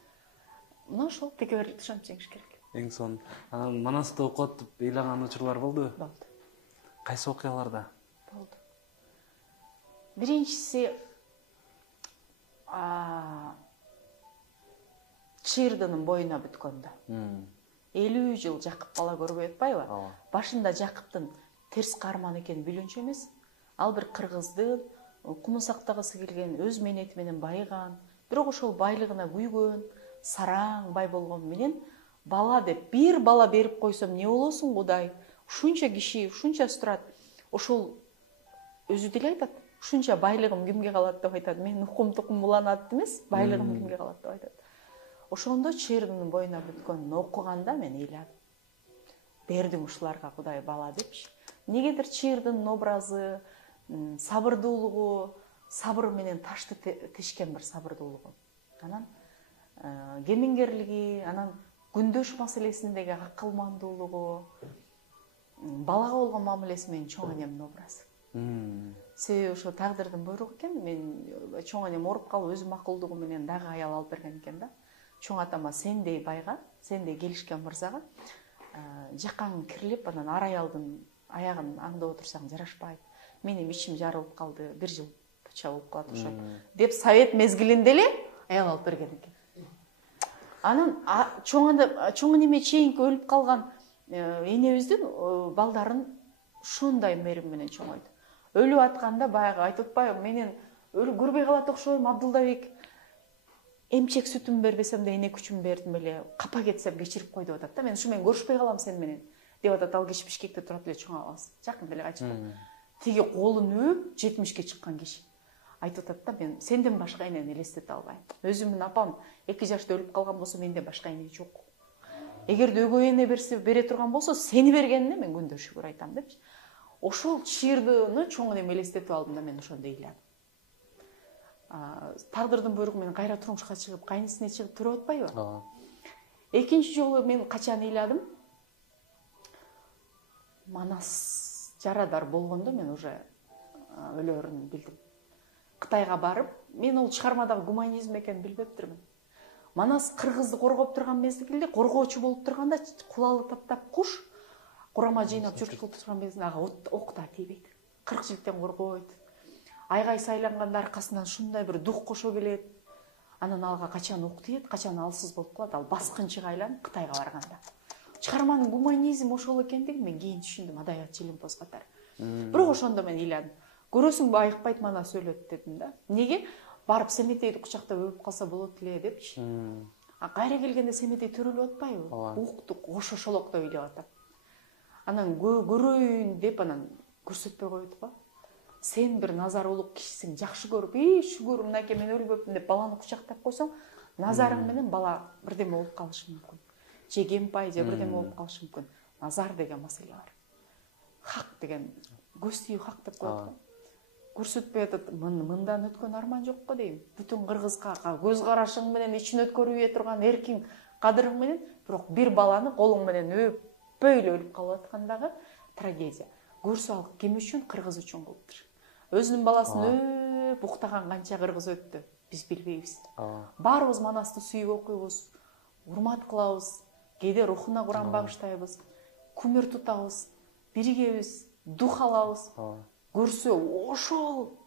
Мына ошол текеберликти ошентип жеңиш керек. Эң сонун. Анан Манасты окуп атып ыйлаган учурлар болду? Болду. Кайсы окуяларда? Болду. Биринчиси Чырдынын боюна бүткөндө. 50 жыл Жакып бала көрбөй атпайбы? Башында Жакыптын терс каарман экени билүүнчө эмес. Ал бир кыргызды кумун сактагысы келген, өз менети менен байыган, бирок ошол байлыгына күйгөн, сараң бай болгон менен бала деп бир бала берип койсом не болосуң Кудай? Ушунча киши, ушунча турат. Ошол өзү деле айтат. Ушунча байлыгым кимге калат деп айтат. Мен укум-тукум уланат эмес, байлыгым кимге калат деп айтат. Ошондо Чырдынын боюна бүткөнүн окуганда мен ыйладым. Бердиң ушуларга Кудай бала депчи. Негедир Чырдынын образы, сабырдуулугу, сабыр менен ташты тешкен бир сабырдуулугу. Анан кемингерлиги, анан күндөш маселесиндеги акылмандуулугу, балага болгон мамилеси менин чоң энемдин образы. Себеби ошо тагдырдын буйругу экен. Мен чоң энем ооруп калып, өзү макулдугу менен дагы аял алып берген экен да. Чоң атама сендей байга, сендей келишкен мырзага жакаң кирлеп, анан ар аялдын аягын аңдап отурсаң жарашпайт. Менин ичим жарылып калды, 1 жыл буча болуп калат ошо. Деп совет мезгилинде эле аял алып берген экен. Анан чоң эне чейинки өлүп калган энебиздин балдарын ушундай мээрим менен чоңойду. Өлүп атканда баягы айтып атпайбы, менен көрбөй калат окшойм, Абдулдабек эмчек сүтүм бербесем да эне күчүм бердим эле, капа кетсем кечирип кой деп атат да. Мен ушу менен көрүшпөй калам сен менен деп атат. Ал киши Бишкекте турат эле, чоң агабыз. Жакын эле кайтып калды. Тиги колун өп 70ке чыккан киши айтып атат да, мен сенден башка энени элестете албайм. Өзүмдүн апам 2 жашта өлүп калган болсо, менде башка эне жок. Эгерде өгөй эне бере турган болсо, сени бергенине мен күндө шүгүр айтам депчи. Ошол Чырдыны чоң энем элестетип алдым да, мен ошондо ыйладым. Тагдырдын буйругу менен кайра турмушка чыгып, кайнысына чыгып төрөп атпайбы? Экинчи жолу мен качан ыйладым? Манас жарадар болгондо мен уже өлөрүн билдим. Кытайга барып, мен ол чыгармадагы гуманизм экенин билбептирмин. Манас кыргызды коргоп турган мезгилде, коргоочу болуп турганда, кулалы таптап куш курама жыйнап жүрүп турган мезгилде ага ок да тийбейт. 40 жылдыктан коргойт. Айгай сайланганда аркасынан ушундай бир дух кошо келет. Анан алга качан ок тиет, качан алсыз болуп калат, ал баскынчыга айланып Кытайга барганда. Чыгарманын гуманизм ошол экендигин мен кийин түшүндүм, адабият Желимпоз катары. Бирок ошондо мен ыйладым. Көрөсүңбү, айыкпайт Манас өлөт дедим да. Неге? Барып Семетейди кучактап өпүп калса болот эле депчи. Кайра келгенде Семетей төрөлүп атпайбы? Уктук, ошо шолоктоп ыйлап атам. Анан көрөйүн деп анан көрсөтпөй коет го. сен бир назар улук кишисиң, жакшы көрүп, шүгүр мынакей мен өлбөпмүн деп баланы кучактап койсоң, назарың менен бала бирдеме болуп калышы мүмкүн. Же кемпай, же бирдеме болуп калышы мүмкүн. Назар деген маселе бар. Хак деген, көз тию хак деп коет го. Көрсөтпөй атат, мындан өткөн арман жок го дейм. Бүтүн кыргызга көз карашың менен ичин өткөрүбөй турган эркиң, кадырың менен, бирок бир баланы колуң менен өппөйлө өлүп калып аткандагы трагедия. Көрсө ал ким үчүн? Кыргыз үчүн кылыптыр. Өзүнүн баласын өп уктаган канча кыргыз өттү, биз билбейбиз. Баарыбыз Манасты сүйүп окуйбуз, урмат кылабыз, кээде рухуна Куран багыштайбыз, күмүр тутабыз, биригебиз, дух алабыз. Көрсө ошол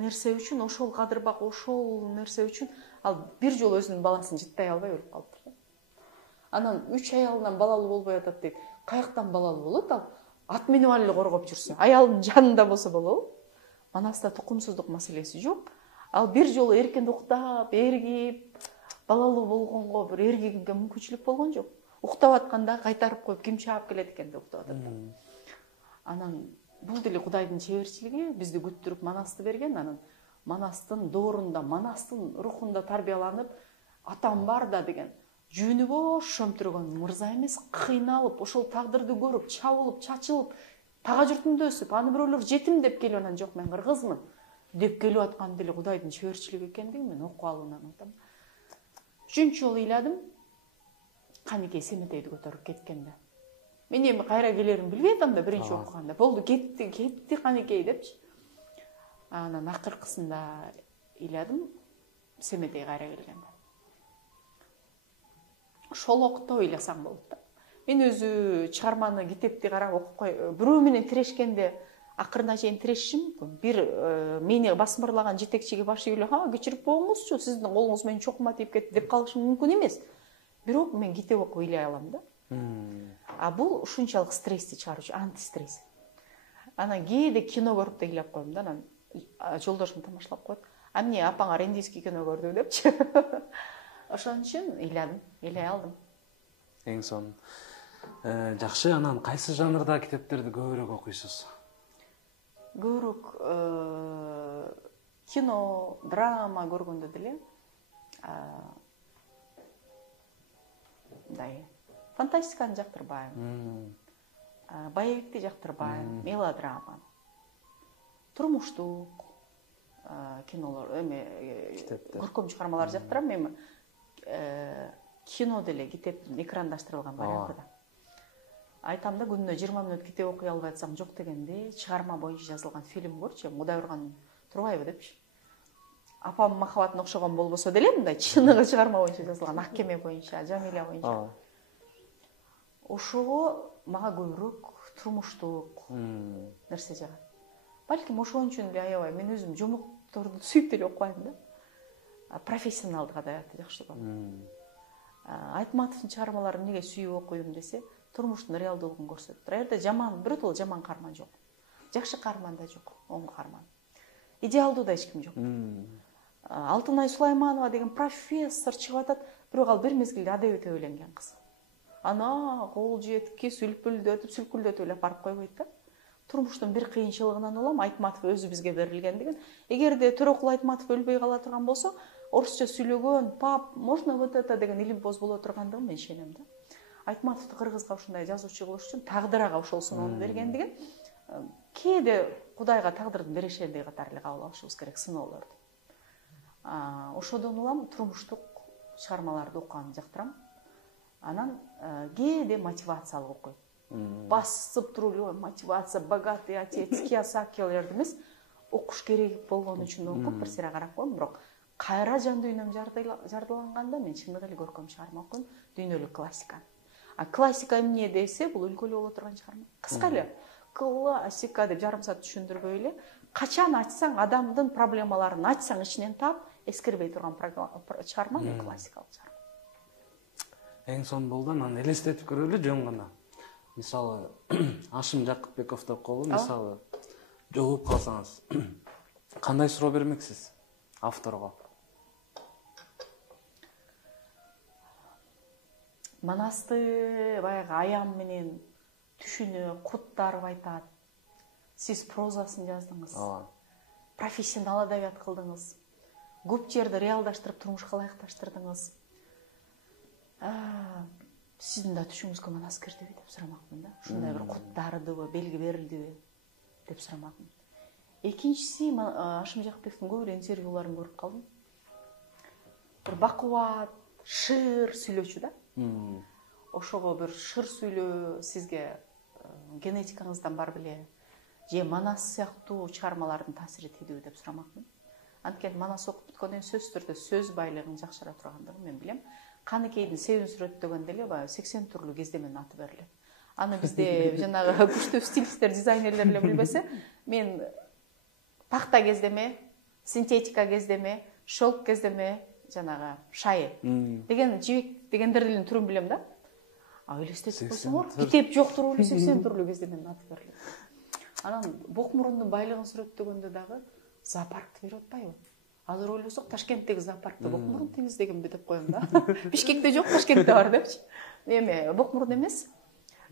нерсе үчүн, ошол кадырбак, ошол нерсе үчүн ал бир жолу өзүнүн баласын жыттай албай өлүп калыптыр. Анан 3 аялынан балалуу болбой атат дейт. Каяктан балалуу болот ал? Ат минип эле коргоп жүрсө, аялдын жанында болсо болобу? Манаста тукумсуздук маселеси жок. Ал бир жолу эркин уктап, эргип, балалуу болгонго бир эргигенге мүмкүнчүлүк болгон жок. Уктап атканда кайтарып коюп, ким чаап келет экен деп уктап атат. Анан бул деле Кудайдын чеберчилиги, бизди күттүрүп Манасты берген. Анан Манастын доорунда, Манастын рухунда тарбияланып, атам бар да деген жөнү бош шөмтүргөн мырза эмес, кыйналып, ошол тагдырды көрүп, чабылып, чачылып, тага журтунда өсүп, аны бирөөлөр жетим деп келип, анан жок мен кыргызмын деп келип аткан деле Кудайдын чеберчилиги экендигин мен окуп алуунан атам. 3-чү жолу ыйладым, канекей Семетейди көтөрүп кеткенде. Мен эми кайра келерин билбей атам да биринчи окуганда. Болду, кетти канекей депчи. Анан акыркысында ыйладым, Семетей кайра келгенде. Шолоктоо ыйласаң болот да. Мен өзү чыгарманы, китепти карап окуп кой, бирөө менен тирешкенде акырына чейин тирешишим мүмкүн. Бир мени басмырлаган жетекчиге баш ийип эле, кечирип коюңузчу, сиздин колуңуз менен чокума тийип кетти деп калышым мүмкүн эмес. Бирок мен китеп окуп ыйлай алам да. А бул ушунчалык стрессти чыгарчу, антистресс. Анан кээде кино көрүп да ыйлап коем да, анан жолдошум тамашалап коет. А эмне апаңар индийский кино көрдү депчи. Ошон үчүн ыйладым, ыйлай алдым. Эң сонун. Жакшы, анан кайсы жанрда китептерди көбүрөөк окуйсуз? Көбүрөөк кино, драма көргөндө деле мындай фантастиканы жактырбайм. Боевикти жактырбайм, мелодрама. Турмуштук кинолор, көркөм чыгармалар жактырам. Эми кино деле китептин экрандаштырылган вариантыда. Айтам да, күнүнө 20 мүнөт китеп окуй албай атсам жок дегенде, чыгарма боюнча жазылган фильм көрчү, Кудай урган турбайбы депчи. Апам махабатын окшогон болбосо деле, мындай чыныгы чыгарма боюнча жазылган, Аккеме боюнча, Жамиля боюнча. Ошого мага көбүрөөк турмуштук нерсе жагат. Балким ошон үчүн эле аябай мен өзүм жомокторду сүйүп деле окубайм да. Профессионалдык адабиятты жакшы көрөм. Айтматовдун чыгармаларын эмнеге сүйүп окуйм десе, турмуштун реалдуулугун көрсөтөт. Аерде жаман, биротоло жаман каарман жок. Жакшы каарман да жок, оң каарман. Идеалдуу да эч ким жок. Алтынай Сулайманова деген профессор чыгып атат, бирок ал бир мезгилде адабият өйленген кыз. Ана кол жетки сүлкүлдөтүп эле барып койбойт да. Турмуштун бир кыйынчылыгынан улам Айтматов өзү бизге берилгендигин, эгерде Төрөкул Айтматов өлбөй кала турган болсо, орусча сүйлөгөн, пап, можно вот это деген илимпоз боло тургандыгын мен ишенем да. Айтматовду кыргызга ушундай жазуучу кылыш үчүн тагдырага ошол сыноону бергендигин кээде Кудайга тагдырдын берешендиги катары эле кабыл алышыбыз керек сыноолорду. Ошодон улам турмуштук чыгармаларды окуганды жактырам. Анан кээде мотивациялык окуйм. Басып туруп мотивация, богатый отец, Кийосакилерди эмес, окуш керек болгон үчүн окуп, бир сыйра карап коем, бирок кайра жан дүйнөм жардыланганда мен чындыгы эле көркөм чыгарма окуйм, дүйнөлүк классика. А классика эмне десе, бул өлкөлүү боло турган чыгарма. Кыска эле классика деп жарым саат түшүндүрбөй эле, качан ачсаң адамдын проблемаларын ачсаң ичинен таап, эскербей турган чыгарма классикалык чыгарма. Эң сонун болду, анан элестетип көрөлү жөн гана. Мисалы, Ашым Жакыпбеков деп коелу, мисалы, жолугуп калсаңыз, кандай суроо бермексиз авторго? Манасты баягы аям менен түшүнө, куттарып айтат. сиз прозасын жаздыңыз, профессионал адабият кылдыңыз, көп жерди реалдаштырып турмушка ылайыкташтырдыңыз. Сиздин да түшүңүзгө манас кирдиби деп сурамакмын да. Ушундай бир куттардыбы, белги берилдиби деп сурамакмын. Экинчиси, Ашым Жакыповдун көп интервьюларын көрүп калдым. Бир бакубат, шыр сүйлөөчү да. Ошого бир шыр сүйлөө сизге генетикаңыздан бар беле, же Манас сыяктуу чыгармалардын таасири тийдиби деп сурамакмын. Анткени Манас окуп бүткөндөн сөз түрдө сөз байлыгын жакшыра тургандыгын мен билем. Каныкейдин Себин сүрөттөгөндө эле баягы 80 түрлүү кездеменин аты берилет. Аны бизде жанагы күчтүү стилисттер, дизайнерлер эле билбесе, мен такта кездеме, синтетика кездеме, шелк кездеме, жанагы шайы деген жибек дегендердин түрүн билем да. Элестетип койсоңор, китеп жоктур эле 80 түрлүү кездеменин аты берилет. Анан бок мурундун байлыгын сүрөттөгөндө дагы зоопаркты берип атпайбы? Азыр ойлосок, Ташкенттеги зоопаркты бок мурун тийгиздегенби деп коем да. Бишкекте жок, Ташкентте бар депчи. Эми бок мурун эмес,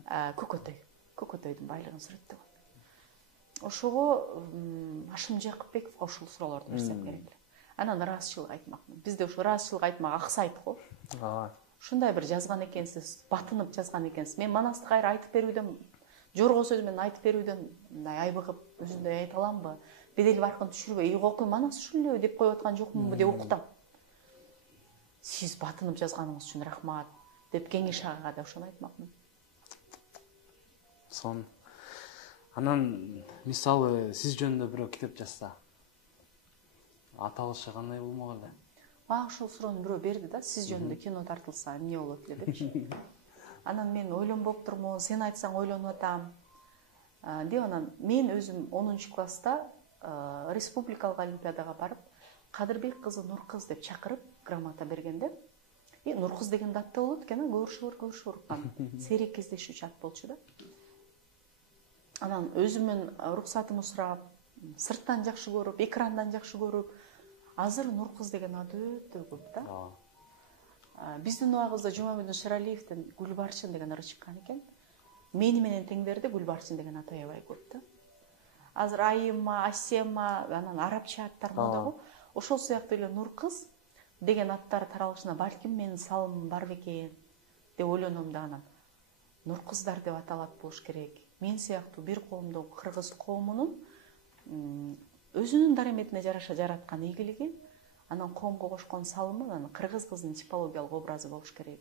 көкөтөйдүн байлыгын сүрөттөгөн. Ошого Ашым Жакыпбековго ушул суроолорду берсем керек эле. Анан ыраазычылык айтмакмын. Бизде ушу ыраазычылык айтмак аксайт го. Ушундай бир жазган экенсиз, батынып жазган экенсиз. Мен Манасты кайра айтып берүүдөн, жорго сөз менен айтып берүүдөн мындай айбыгып өзүндөй айта аламбы? Бедел баркын түшүрбөй, окуй Манас ушул эле деп коюп аткан жокмунбу деп укутам. Сиз батынып жазганыңыз үчүн рахмат деп кеңеш агага да ошону айтмакмын. Сон. Анан мисалы сиз жөнүндө бирөө китеп жазса, аталышы кандай болмок эле? Мага ошол суроону бирөө берди да, сиз жөнүндө кино тартылса эмне болот эле депчи. Анан мен ойлонбоп турмун, сен айтсаң ойлонуп атам. Деп анан мен өзүм 10 класста республикалык олимпиадага барып, Кадырбек кызы Нуркыз деп чакырып, грамота бергенде, Нуркыз деген ат да болот экен, көрүшүп сейрек кездешүүчү ат болчу да. Анан өзүмөн уруксатымды сурап, сырттан жакшы көрүп, экрандан жакшы көрүп, азыр Нуркыз деген ат өтө көп да. Биздин убагыбызда Жумабүдүн Шыралиевдин Гүлбарчын деген ыры чыккан экен. Мени менен теңдерде Гүлбарчын деген ат аябай көп да. Азыр Айыма, Асема, анан арабча аттар модагы. Ошол сыяктуу эле Нуркыз деген аттар таралышына балким менин салымым бар бекен деп ойлоном да. Анан Нуркыздар деп аталат болуш керек. Мен сыяктуу бир коомдун, кыргыз коомунун өзүнүн дараметине жараша жараткан ийгилиги, анан коомго кошкон салымы, анан кыргыз кызынын типологиялык образы болуш керек.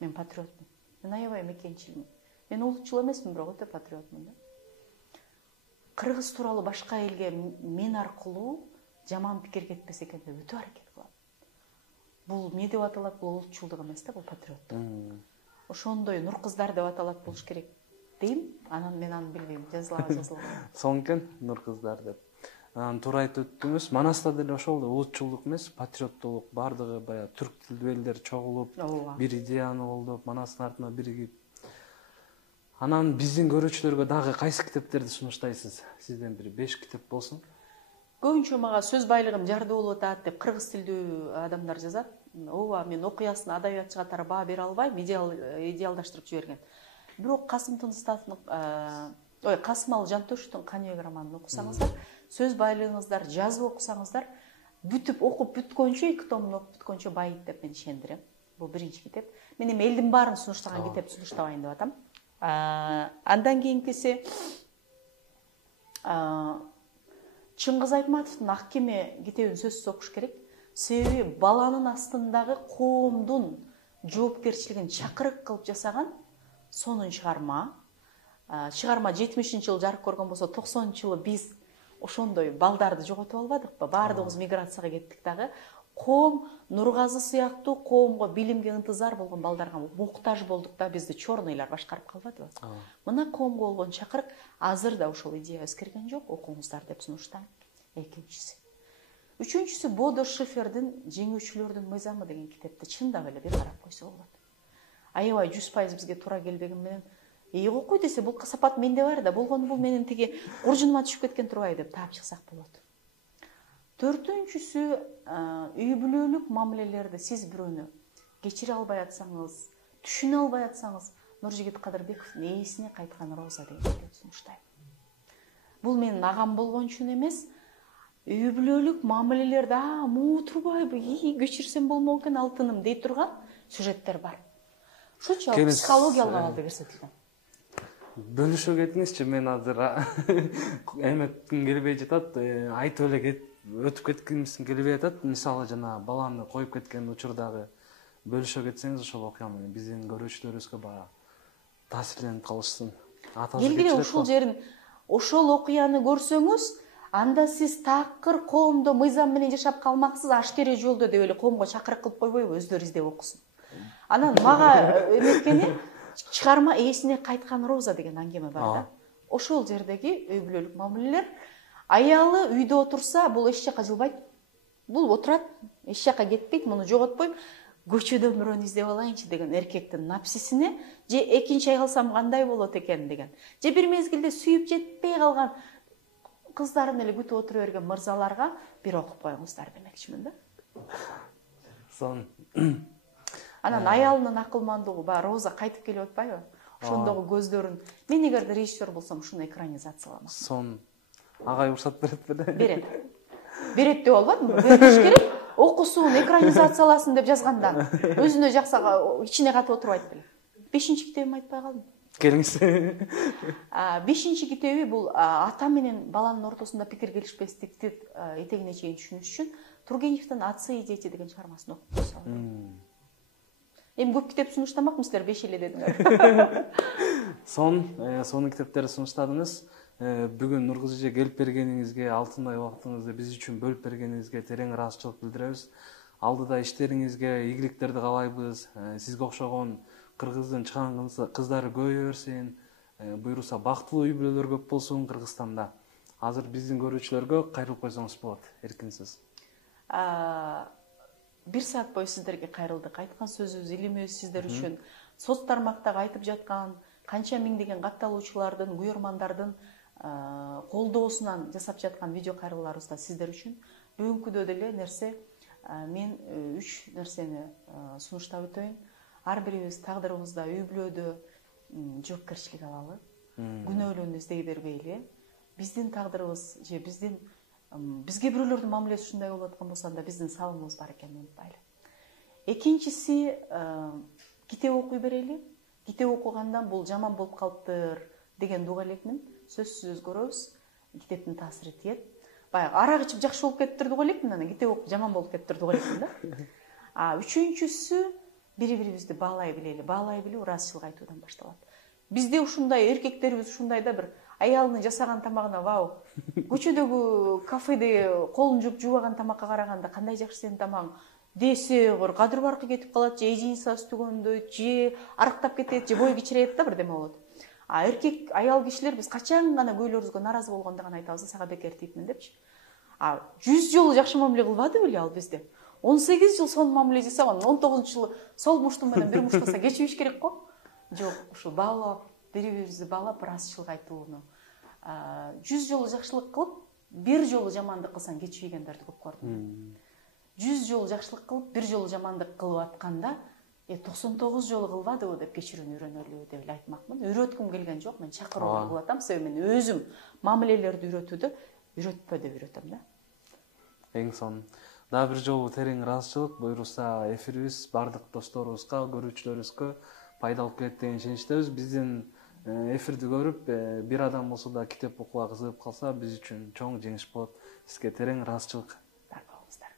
Мен патриотмун. Мен аябай мекенчилмин. Мен улутчул эмесмин, бирок өтө патриотмун да. Кыргыз тууралуу башка элге мен аркылуу жаман пикир кетпесе экен деп өтө аракет кылам. Бул эмне деп аталат? Бул улутчулдук эмес да, бул патриоттук. Ошондой Нуркыздар деп аталат болуш керек дейм. Анан мен аны билбейм, жазылабы. Сонун экен Нуркыздар деп. Туура айтып өттүңүз. Манаста деле ошол улутчулдук эмес, патриоттулук, бардыгы баягы түрк тилдүү элдер чогулуп, бир идеяны колдоп, Манастын артына биригип. Анан биздин көрүүчүлөргө дагы кайсы китептерди сунуштайсыз? Сизден бир 5 китеп болсун. Көбүнчө мага сөз байлыгым жарды болуп атат деп кыргыз тилдүү адамдар жазат. Ооба, мен окуясына адабиятчы катары баа бере албайм, идеалдаштырып жиберген. Бирок Касым Касымалы Жантөшүнүн Каныбек романын окусаңыздар, сөз байлыгыңыздар, жазып окусаңыздар, бүтүп окуп бүткөнчө, 2 томун окуп бүткөнчө байыйт деп мен ишендирем. Бул биринчи китеп. Мен эми элдин баарын сунуштаган китеп сунуштабайын деп атам. Андан кийинкиси Чыңгыз Айтматовдун Ак кеме китебин сөзсүз окуш керек. Себеби баланын астындагы коомдун жоопкерчилигин чакырык кылып жасаган сонун чыгарма. Чыгарма 70-жылы жарык көргөн болсо, 90-жылы биз ошондой балдарды жоготуп албадыкпы? Баардыгыбыз миграцияга кеттик дагы. Коом Нургазы сыяктуу коомго билимге ынтызар болгон балдарга муктаж болдук да, бизди чорныйлар башкарып калбадыбы? Мына коомго болгон чакырык азыр да ошол идея эскерген жок, окуңуздар деп сунуштайм. Экинчиси. Үчүнчүсү Бодо Шифердин Жеңүүчүлөрдүн мыйзамы деген китепти чындап эле бир карап койсо болот. Аябай 100% бизге туура келбеген менен, окуй десе бул касапат менде бар да, болгону бул менин тиги куржунума түшүп кеткен турбайбы деп таап чыксак болот. Төртүнчүсү, үй бүлөлүк мамилелерди сиз бирөөнү кечире албай атсаңыз, түшүнө албай атсаңыз, Нуржигит Кадырбековдун Ээсине кайткан Роза деген китеп сунуштайм. Бул менин агам болгон үчүн эмес, үй бүлөлүк мамилелерде муу турбайбы, көчүрсөм болмок экен алтыным дей турган сюжеттер бар. Ушунча психологиялык абалда көрсөтүлгөн. Бөлүшө кетиңизчи, мен азыр эметким келбей жатат, айтып эле өтүп кеткимиз келбей атат. Мисалы жана баланы коюп кеткен учурдагы бөлүшө кетсеңиз ошол окуя менен биздин көрүүчүлөрүбүзгө баягы таасирленип калышсын. Келгиле ушул жерин, ошол окуяны көрсөңүз, анда сиз такыр коомдо мыйзам менен жашап калмаксыз, ашкере жолдо деп эле коомго чакырык кылып койбойбу, өздөрү издеп окусун. Анан мага эметкени чыгарма ээсине кайткан Роза деген аңгеме бар да. Ошол жердеги үй бүлөлүк мамилелер, аялы үйдө отурса, бул эч жака жылбайт. Бул отурат, эч жака кетпейт, муну жоготпойм. Көчөдөн бирөөнү издеп алайынчы деген эркектин напсисине, же экинчи ай калсам кандай болот экен деген, же бир мезгилде сүйүп жетпей калган кыздарын эле күтүп отура берген мырзаларга бир окуп коюңуздар демекчимин да. Сон. Анан аялынын акылмандыгы, Роза кайтып келип атпайбы? Ошондогу көздөрүн, мен эгерде режиссер болсом ушуну экранизацияламак. Сон. Агай уруксат берет беле? Берет. Берет деп албадым, бериш керек. Окусун, экранизацияласын деп жазганда, өзүнө жаксага ичине катып отурбайт беле. 5-чи китебим айтпай калдым. Келиңиз. 5-чи китеби бул ата менен баланын ортосунда пикир келишпестикти этегине чейин түшүнүш үчүн Тургеневдин «Отцы и дети» деген чыгармасын окуп койсоң. Эми көп китеп сунуштамакмын, силер 5 эле дедиңер. Сонун китептерди сунуштадыңыз. Бүгүн Нургүл эже келип бергениңизге, алтындай убактыңызды биз үчүн бөлүп бергениңизге терең ыраазычылык билдиребиз. Алдыда иштериңизге ийгиликтерди каалайбыз. Сизге окшогон кыргыздын чыган кыздары көбөйө берсин. Буйруса бактылуу үй бүлөлөр көп болсун Кыргызстанда. Азыр биздин көрүүчүлөргө кайрылып койсоңуз болот, эркинсиз. 1 саат бою сиздерге кайрылдык. Айткан сөзүбүз, илимибиз сиздер үчүн. Соц тармактагы айтып жаткан канча миңдеген катталуучулардын, куйырмандардын колдоосунан жасап жаткан видео кайрылууларыбыз да сиздер үчүн. Бүгүнкүдө деле нерсе, мен 3 нерсени сунуштап өтөйүн. Ар бирибиз тагдырыбызда, үй бүлөдө жоопкерчилик алалы, күнөөлүүнү издей бербейли. Биздин тагдырыбыз же бизге бирөөлөрдүн мамилеси ушундай болуп аткан болсо, анда биздин салымыбыз бар экенин унутпайлы. Экинчиси, китеп окуй берели. Китеп окугандан бул жаман болуп калыптыр деген дуга элекмин. Сөзсүз көрөбүз, китептин таасири тиет. Баягы арак ичип жакшы болуп кетиптир дуга элекмин, анан китеп окуп жаман болуп кетиптир дуга элекмин да. Үчүнчүсү, бири-бирибизди баалай билели. Баалай билүү ыраазычылык айтуудан башталат. Бизде ушундай, эркектерибиз ушундай да, бир аялынын жасаган тамагына вау, көчөдөгү кафеде колун жуубаган тамакка караганда кандай жакшы сенин тамагың десе, кадыр баркы кетип калат, же эжинсасы түгөндөйт, же арыктап кетет, же бою кичирейт да, бирдеме болот. Эркек, аял кишилер биз качан гана көйлөрүбүзгө наразы болгондо гана айтабыз, сага бекер тийипмин депчи. 100 жолу жакшы мамиле кылбады беле ал бизде. 18 жыл сонун мамиле жасаган, 19-жылы сол муштум менен бир муштаса кечибиш керек го. Жок, ушул баалап, бири-бирибизди баалап ыраазычылык айтууну. 100 жолу жакшылык кылып, 1 жолу жамандык кылсаң кечибегендерди көп көрдүм. 100 жолу жакшылык кылып, 1 жолу жамандык кылып атканда, 99 жолу кылбадыбы деп кечирүүнү үйрөнөлү деп эле айтмакмын. Үйрөткүм келген жок, мен чакыруу кылып атам, себеби мен өзүм мамилелерди үйрөтүүдө үйрөтпө деп үйрөтөм да. Эң сонун. Дагы бир жолу терең ыраазычылык, буйруса эфирибиз бардык досторубузга, көрүүчүлөрүбүзгө пайдалуу келет деген ишеничтебиз. Биздин эфирди көрүп, бир адам болсо да китеп окууга кызыгып калса, биз үчүн чоң жеңиш болот. Сизге терең ыраазычылык. Бар болуңуздар.